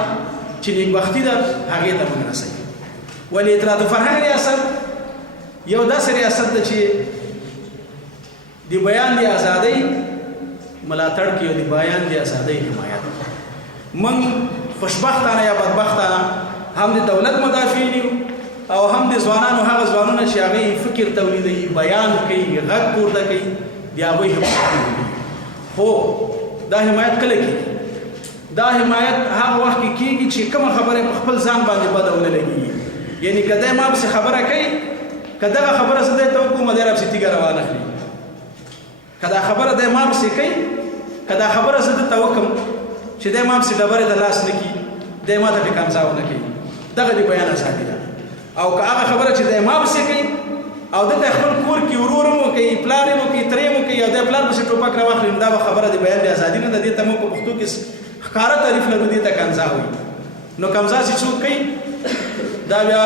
چې نیکبختي ده هغې ته موږ رسوي. ولې اطلاعات و فرهنګ ریاست یو داسې ریاست ده چې د بیان د ازادۍ ملاتړ کوي او د بیان د ازادۍ حمایت کوي. موږ خوشبختانه یا بدبختانه هم د دولت مدافعین یو او هم د ځوانانو هغه ځوانونه چې هغوی فکر تولیدوي، بیان کوي، غږ پورته کوي، د هغوی حمایت کوي. خو دا حمایت کله کېږي؟ دا حمایت هغه وخت کې کېږي چې کومه خبره په خپل ځان باندې بده ونه لګېږي. یعنې که دی ما پسې خبره کوي، که دغه خبره زه دی ته وکړم دی راپسې تیږه روانه کړي. که دا خبره دی ما پسې کوي، که دا خبره زه دته وکړم چې دی ما پسې ډبرې د لاس نه کړي، دی ما ته پې کنځا ونه کوي. دغه د بیان ازادي ده. او که هغه خبره چې دی ما پسې کوي او دلته خپل کور کې ورور هم وکوي، پلار هم وکوي، ترې هم وکوي او دی پلار پسې ټوپک راواخلي، نو دا به خبره د بیان د ازادي نه ده. دې ته موږ په پښتو کې ښکاره تعریف لرو، دې ته کنځا وایي. نو کنځا چې څوک کوي دا بیا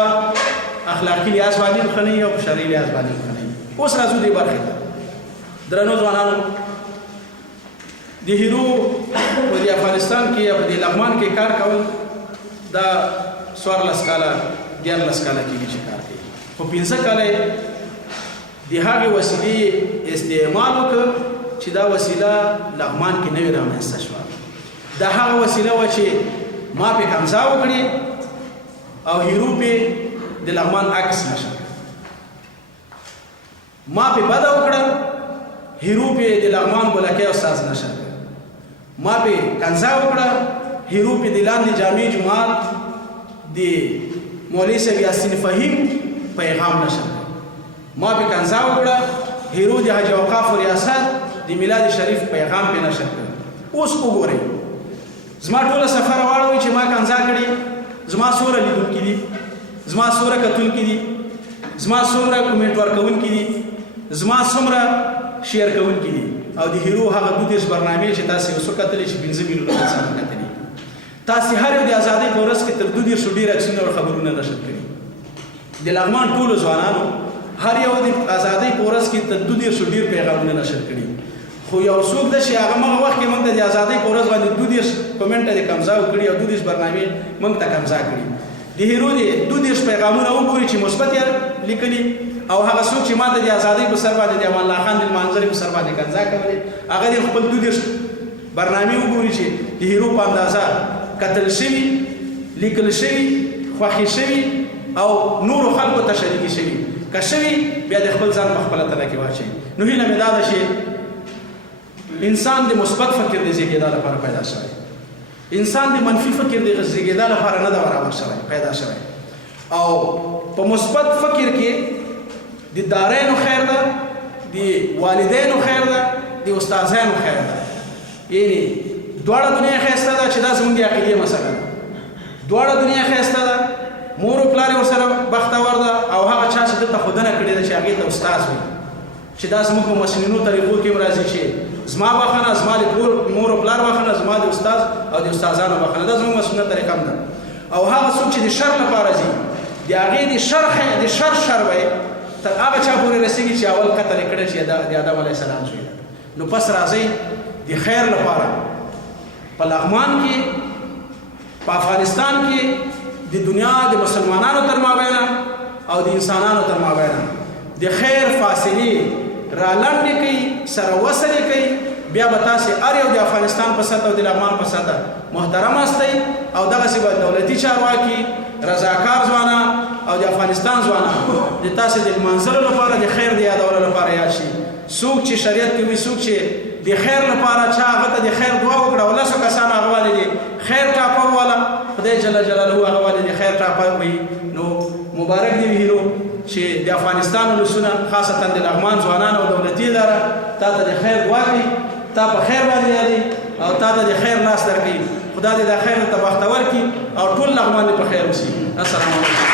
اخلاقي لحاظ باندې ښه نه وي او په شرعي لحاظ باندې ښه نه وي. اوس راځو دې برخې ته. درنو ځوانانو، د هیرو په دې افغانستان کې یا په دې لغمان کې کار کول دا 14 کاله 14 کاله کېږي چې کار کوي. خو 15 کاله د هغې وسیلې استعمال وکړ چې دا وسیله لغمان کې نوې رامنځته شوه. دا هغه وسیله وه چې ما پې کنځا وکړې او هیرو پې د لغمان عکس نشه کړ. ما پې بده وکړه، هیرو پې د لغمان بولکی استاذ نشه کړ. ما پې کنځا وکړه، هیرو پې د لاندې جامع جماعت د مولوي صاحب یاسین فهیم پیغام نشه کړ. ما پې کنځا وکړه، هیرو د حج اوقاف ریاست د میلاد شریف پیغام پې نشه کړ. اوس وګورئ، زما ټوله سفر واړوئ چې ما کنځا کړې، زما څومره لیدونکي دي، زما څومره کتونکي دي، زما څومره کومنټ ورکوونکي دي، زما څومره شیر کوونکي دي. او د هیرو هغه 22 برنامې چې تاسې اوس وکتلې چې 15 میلیونه انسانان کتلي، تاسې هر یو د ازادۍ په ورځ کې تر 22 ډېر عکسونه او خبرونه نشر کړي. د لغمان ټولو ځوانانو هر یو د ازادۍ په ورځ کې تر 22 ډېر پیغامونه نشر کړي. خو یو څوک ده چې هغه هغه وخت کې موږ ته د ازادۍ په ورځ باندې 22 کومنټه د کنځا وکړي او 22 برنامې موږ ته کنځا کړي. د هیرو د 22 پیغامونه وګورئ چې مثبت یې لیکلي، او هغه څوک چې ما ته د ازادۍ په سر باندې د امان الله خان د لمانځلې په سر باندې کنځا کولې، هغه د خپل 22 برنامې وګوري چې د هیرو په اندازه کتل شوي، لیکل شوي، خوښې شوي او نورو خلکو ته شریکې شوي. که شوي بیا د خپل ځان په خپله تله کې واچوي. نو هیله مې دا ده چې انسان د مثبت فکر د زیږېدا لپاره پیدا شوی، انسان د منفي فکر د زیږېدا لپاره نه ده برابر شوی پیدا شوی. او په مثبت فکر کې د دارینو خیر ده، د والدینو خیر ده، د استادانو خیر ده. یعنی دواړه دنیا ښایسته ده چې دا زموږ د عقیدې مسله ده. دواړه دنیا ښایسته ده، مور او پلار یې ورسره بختور ده، او هغه چا چې دلته ښودنه کړې ده چې هغې ته استاد وي، چې دا زموږ په مسنینو طریقو کې هم راځي چې زما بخښنه، زما د مور او پلار بخښنه، زما د استاد او د استادانو بخښنه، دا زموږ مسنینو طریقه هم ده. او هغه څوک چې د شر لپاره ځي د هغې د شر به تر هغه چا پورې رسېږي چې اول قتل یې کړی چې د آدم علیه السلام زوی ده. نو پس راځئ د خیر لپاره په لغمان کې، په افغانستان کې د دنیا د مسلمانانو تر مابینه او د انسانانو تر مابینه د خیر فاصلې را لنډې کوي، سره وصلې کوي، بیا به تاسې هر یو د افغانستان په سطح او د لغمان په سطح محترم هستئ، او دغسې به دولتي چارواکي، رضاکار ځوانان او د افغانستان ځوانان د تاسې د لمانځلو لپاره د خیر د یادولو لپاره یاد شي. څوک چې شریعت کې وي، څوک چې د خیر لپاره چا هغه ته د خیر دعا وکړه او لسو کسانو هغه والې د خیر ټاپه وواله، خدای جل جلاله هغه والې د خیر ټاپه وي. نو مبارک دی هیرو چې د افغانستان ولسونه خاصتا د لغمان ځوانان او دولتي اداره تا ته د خیر دعا کوي، تا په خیر باندې یادي او تا ته د خیر لاس درکوي. خدا دې دا خیر ته بختور کړي او ټول لغمان دې په خیر اوسي. السلام علیکم.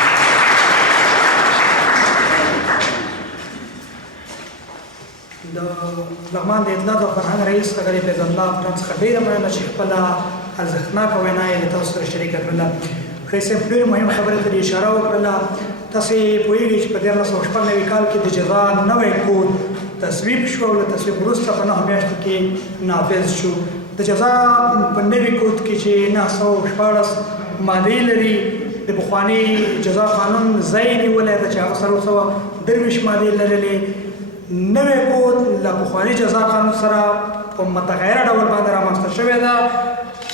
د لغمان د اطلاعات او فرهنګ رئیس ښاغلي فیض الله پټان څخه ډېره مننه چې خپله ارزښتناکه وینا یې له تاسو سره شریکه کړله. ښایي صاحب ډېرې مهم خبرې ته اشاره وکړله. تاسې پوهېږئ چې په 1996 کال کې د جزا نوی کود تصویب شو او له تصویب وروسته په 9 میاشتو کې نافذ شو. د جزا په نوي کود کې چې 916 مادې لري، د پخواني جزا قانون ځای نیولی ده چې هغه 323 مادې لرلې. نوی کود له پخواني جزا قانون سره په متغیره ډول باندې رامنځته شوې ده.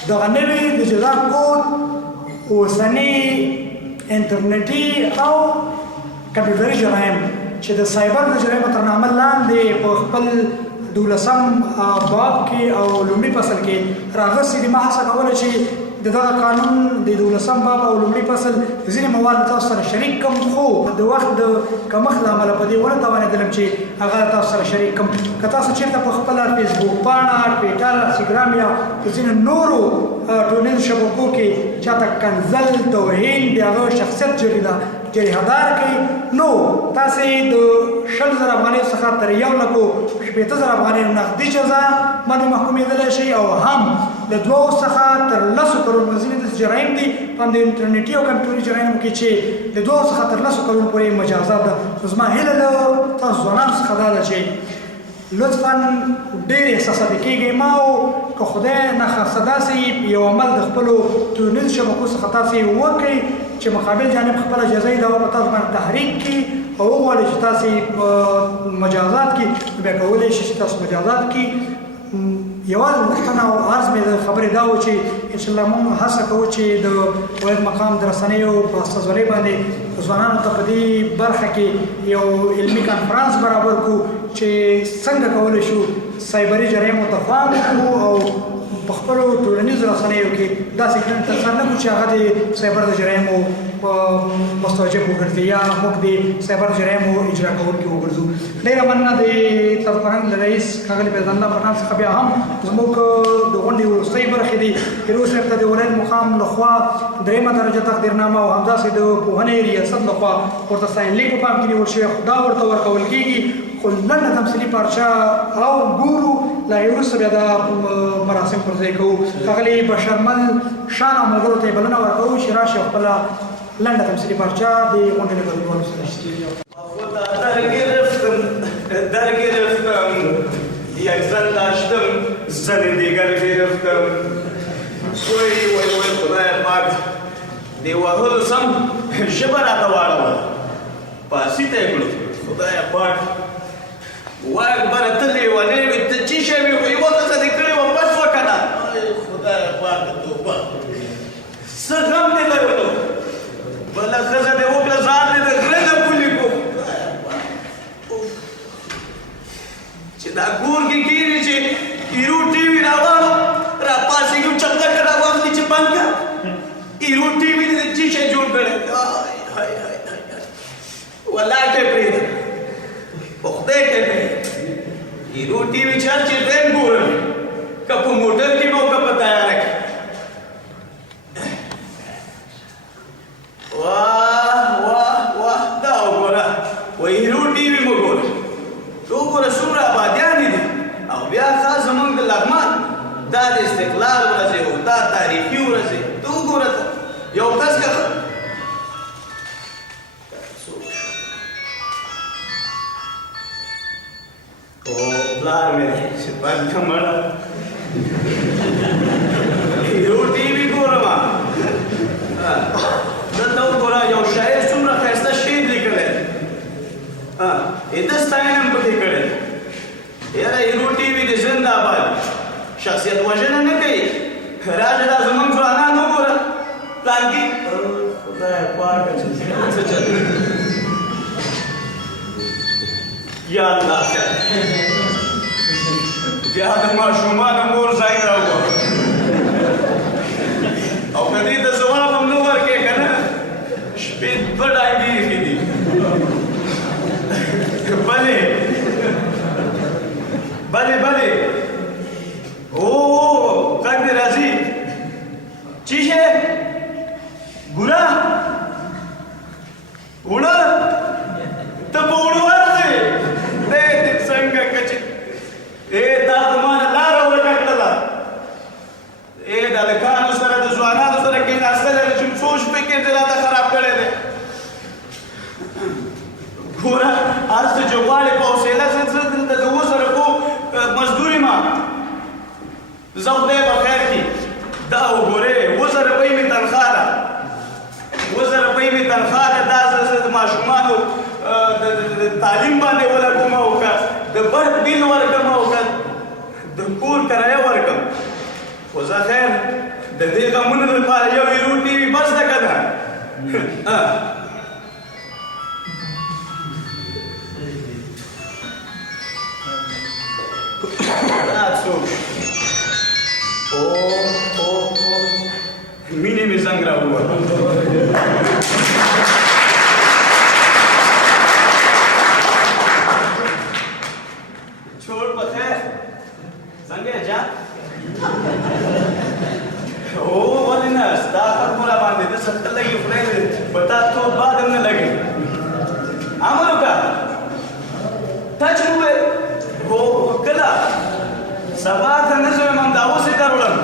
دغه نوي د جزا کود اوسني انټرنیټي او کمپیوټري جرایم چې د سایبر د جرایمو تر نامه لاندې په خپل 12 باب کې او لومړي فصل کې راغلي دي. ما هڅه کوله چې د دغه قانون د 12 باب او لومړي فصل ځینې مواد تاسو سره شریک کړم، خو د وخت د کمښت له امله په دې ونه توانېدلم چې هغه تاسو سره شریک کړم. که تاسو چېرته په خپله فیسبوک پاڼه، ټویټر، انسټاګرام یا ځینې نورو ټولنیزو شبکو کې چاته کنځل، توهین د هغه شخصیت جریحهدار کوي، نو تاسې د 20,000 افغانیو څخه تر 1,60,000 افغانیو نقدي جزا باندې محکومېدلی شئ، او هم له 2 څخه تر 10 کلونو ځینې داسې جرایم دي په د انټرنیټي او کمپیوټري جرایمو کې چې له 2 څخه تر 10 کلونو پورې مجازات ده. نو زما هیله له تاسو ځوانانو څخه دا ده چې لطفا ډېر احساساتي کېږئ ما، او که خدای ناخواسته داسې یو عمل د خپلو ټولنیزو شبکو څخه تاسې وکړئ چې مقابل جانب خپله جزایي دعوه په تاسو باندې تحریک کړي او وغواړئ چې تاسې مجازات کړي، بیا کولی شئ چې تاسو مجازات کړي. یوازې غوښتنه او عرض مې د خبرې دا و چې انشاءالله موږ هڅه کوو چې د ولایت مقام د رسنیو په استازولۍ باندې ځوانانو ته په دې برخه کې یو علمي کنفرانس برابر کړو چې څنګه کولی شو سایبري جرایمو ته پام وکړو او په خپلو ټولنیزو رسنیو کې داسې کړنې ترسره نه کړو چې هغه د سایبر د جرایمو مستوجب وګرځي یا موږ د سایبر جرایمو اجرا کوونکي وګرځو. ډېره مننه د فرهنګ رئیس ښاغلي فیض الله پټان څخه. بیا هم زموږ د غونډې وروستۍ برخې دي هیرو صاحب ته د ولایت مقام لخوا 3مه درجه تقدیرنامه او همداسې د پوهنې ریاست لخوا ورته ستاینلیک په پام کې نیول شوی، خو دا ورته ورکول کېږي، خو لنډه تمثیلي پارچه او ګورو لا یې وروسته بیا دا مراسم پر ځای کوو. ښاغلي بشرمل شان او ملګرو ته یې بلنه ورکوو چې راشي او خپله لنډه تمثیلي پارچه د غونډې له ګډونوالو سره در گرفتم یک زن داشتم زن دیگر گرفتم وای وای وای خدای پاک دی وهلو سم ژبه راته واړوه پاسي ته یې کړو خدای پاک وای اکبره ته لیونۍ وې ته چې شی وې خو یوه ښځه دې کړې وه بس وکړه خدای پاک توبه څه غم دې لرلو بله ښځه دې وکړه ځان دې د غره نه پولي کو چې دا کور کې کېږي چې ایرو ټي وي راواړو راپاڅېږو چپلکه راواخلي چې بند کړه ایرو ټي وي دې چې شی جوړ کړی والله ټې پرېږده په خدای ټې پرېږده ایرو ټي وي چې هر چې ډېر ګورم که په موټر کې به او که په تیاره کې څنګه مړه یو ټي وي ګورم دلته وګوره یو شاعر څومره ښایسته شعر لیکلی ده ستاینه هم پکې کړی یاره هیرو ټي وي دې ژوند آباد شخصیت وژنه نه کوي راشه دا زموږ ځوانان وګوره پلانکي خدای پاکه چې څه چلي یا الله بیا د ماشومانو مور ځای راوړه او که دې ته ځواب هم نه ورکړې که نه شپې دوه ډانګې ایښې دي بلې بلې بلې او غږ دې راځي چی شی ګوره اوړه ته په اوړو ورځې دی دې څنګه کچې دا زما نه لاره ورکه کړله د هلکانو سره د ځوانانو سره کېناستلی دی چې څو شپې کې دې راته خراب کړی دی ګوره هر څه چې غواړې په حوصله زه دلته د 7 سره کو مزدوري ما زه خدای به خیر کړي دا وګورې 7 روپۍ مې تنخوا ده 7 روپۍ مې تنخوا ده دا زه د ماشومانو د تعلیم باندې ولګوم او که د برق بیل ورکړم او که د کور کرایه ورکړم خو زه خیر د دې غمونو لپاره یو هیرو ټي وي بس ده که نه دا څوک مینې مې زنګ راووهه छोड़ पता है संगे जा ओ वाले ना स्टा का पूरा बांधे तो सत्तर लगी फ्रेंड बता तो बाद में लगे आमलो का टच हुए हो कला सबात नजर من داو سے کرولم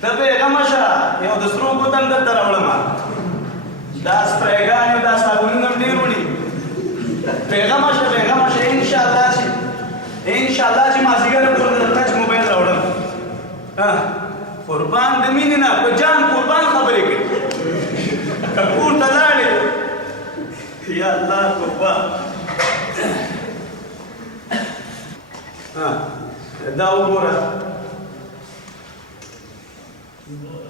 تبه غمشا یو د سرو کوتم د ترولم دا سپریګان دا صابونم ډیرونی پیغامشه ان شاء الله چې ما زیګر ټول د ټچ موبایل راوړم قربان د مینې نه په جان قربان خبرې کوي کور ته لاړې یا الله قربان دا وګوره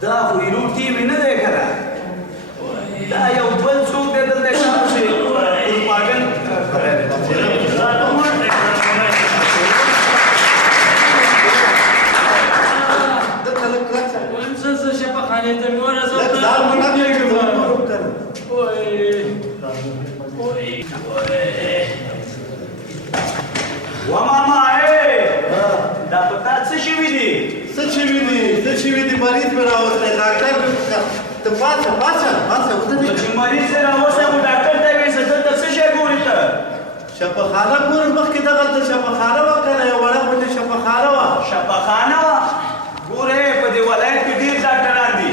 دا خو هیرو ټي وي نه دی که نه دا یو بل څوک دی دلته شاته شي پاګل وماما دا پتا څه شوي دي څه شوي دي مریض مې راوستی ډاکټر ته پاڅه ودرېږه چې مریض یې راوستی خو ډاکټر ته یې وایي زه دلته څه شی ګورې ته شفاخانه ګورم مخکې دغلته شفاخانه وه که نه یو وړه غوندې شفاخانه وه ګورې په دې ولایت کې ډېر ډاکټران دي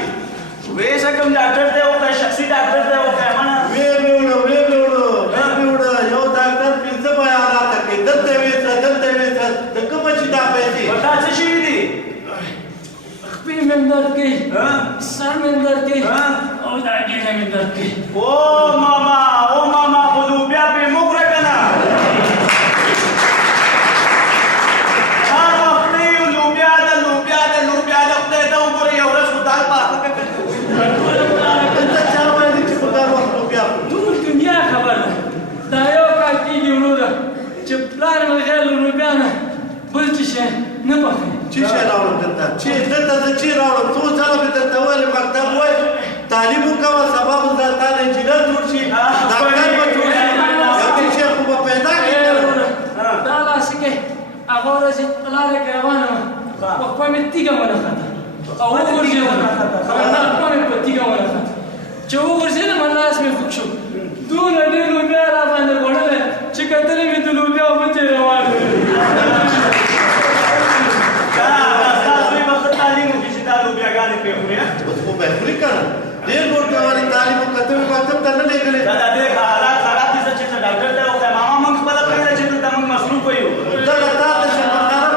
وې څه کوم ډاکټر دی وکړه شخصي ډاکټر دی وکړه منه وې مې وړه یو ډاکټر 15 بیانات کوي دلته وېسه د کومه چې دا پیسې پتا څه شوي دي خپې مې هم درد کوي سر مې هم درد کوي او دا ګېډه مې درد کوي او ماما خو لوبیا پې مه وخوره که نه هر وخت ته یو لوبیا ده خدای ته وګوره یو ورځ خو دال پاخه کړه دلته چا ویلي چې په دا وخت لوبیا ټول دنیا خبر ده دا یو کال کېږي وروره چې پلار مې غیر له لوبیا نه بل څه شی نه پخوي چی شی راوړم دلته زه چی راوړم څو ځله مې درته ویلې مکتب وایي تعلیم وکوه سبا به تا نه انجینر جوړ شي ډاکټر به جوړ شي یو بل شی خو به پیدا کړي دا داسې کې هغه ورځ چې په لاره کې روانه وه وقفه مې تیږه ونښته او وغورځېدم وقفه مې په تیږه ونښته چې وغورځېدم لاس مې خوږ شو دونه ډېر لوبیا راباندې خوړلی چې کتلې مې د لوبیا بچې روان لوبیاګانې پرې خوري اوس خو به یې خوري که نه ډېر نور کوالي تعلیم وکړه مکتب ته نه لېږلې دا د دې حالات خراب دي چې ډاکټر ته وښیم ماما موږ خپله پرېږده چې دلته موږ مصروفه یو دغه تا ته شفاخانه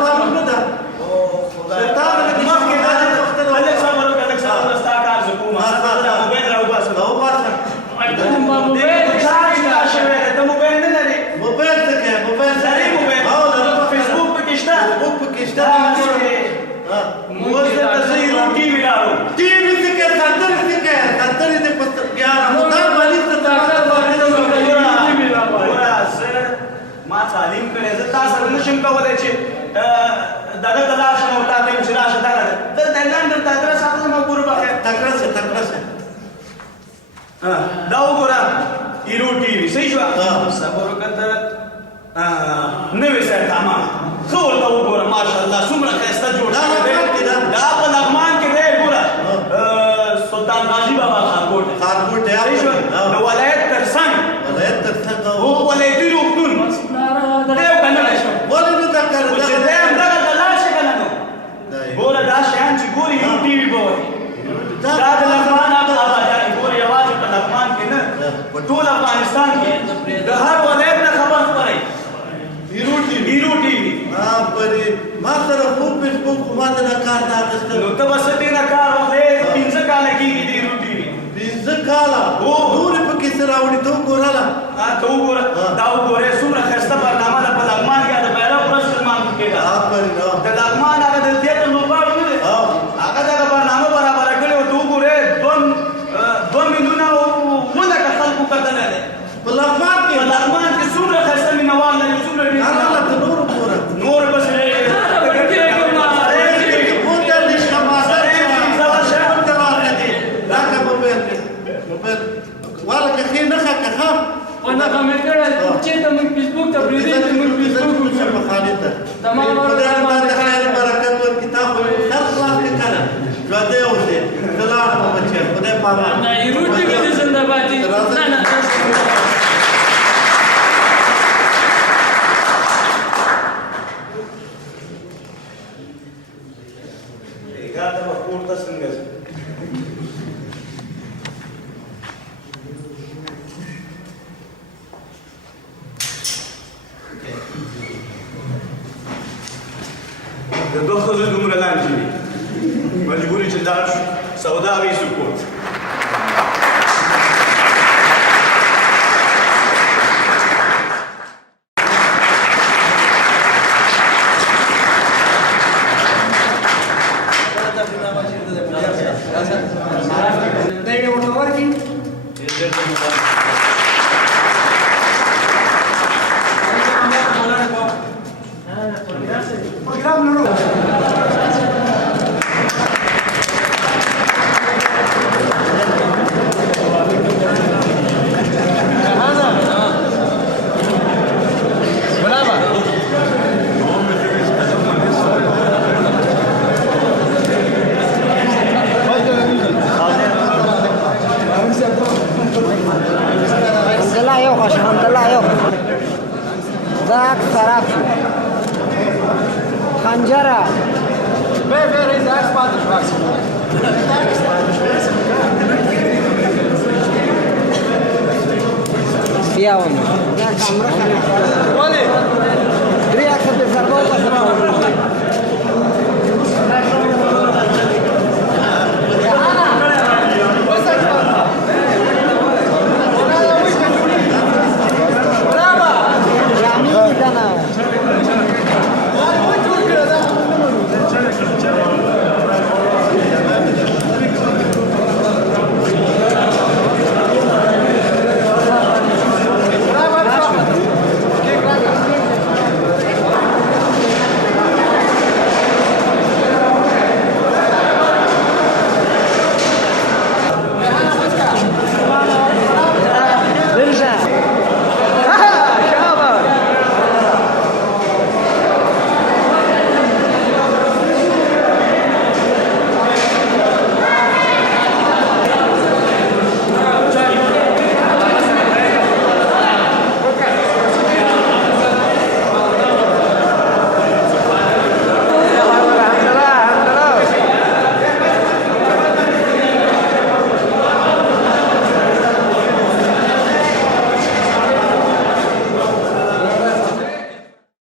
تکړه شه دا وګوره هیرو ټي وي صحیح شوه صبر وکړه نوې سرطاما ښه ورته وګوره ماشاءالله څومره ښایسته جوړ شوی دی دا په لغمان کې دی ګوره سلطان غازي بابا خارګوټ خارګوټ صحیح شوه د ولایت تر څنګ هو ولایتي روغتون دی او که نه دی ولې نه دا کار خو چې دی همدغه د لاړ شي که نه نو ګوره دا شیان چې ګوري هیرو ټي وي به وایي دا د لغمان آبادیان ګوره یوازې په لغمان کې نه په ټول افغانستان کې د هر ولایت نه خبر خپروي هیرو ټي وي ما سره خوب فیسبوک خو ما ته دا کار نه اخیستل نو ته به څه دې نه کار واخلې 15 کاله کېږي د هیرو ټي وي 15 کاله نورې پکې څه راوړي ته وګورله ته وګوره دا وګورې څومره ښایسته برنامه ده په لغمان کې د بیرغ ورځ لمانځل کېده د لغمان هغه د تیاتر لوبغاړي نه دی هغه دغه برنامه برابره کړې وه ته وګورې 2 میلیونه 1 لکه خلکو کتلی دی په لغمان کې څومره ښایسته مینهوال لري څومره ډېر ته نور وګوره نور بس ونغه مې کړه چې ته موږ فیسبوک ته پریږدي چې موږ فیسبوک تمام باندې خیر برکت او کتاب په هر خلاص کې کړه ژوندې اوسه دلار په بچي خدای پامان نه هیرو ټي وي دې زنده باد دي نه د دوه ښځو دومره لاندې دي مجبوري چې لاړ شو سودا وي سکوت دا یې ورته ورکړي پروګرام لرو خنجره بیا ونه درې اکه به ضربه وکړه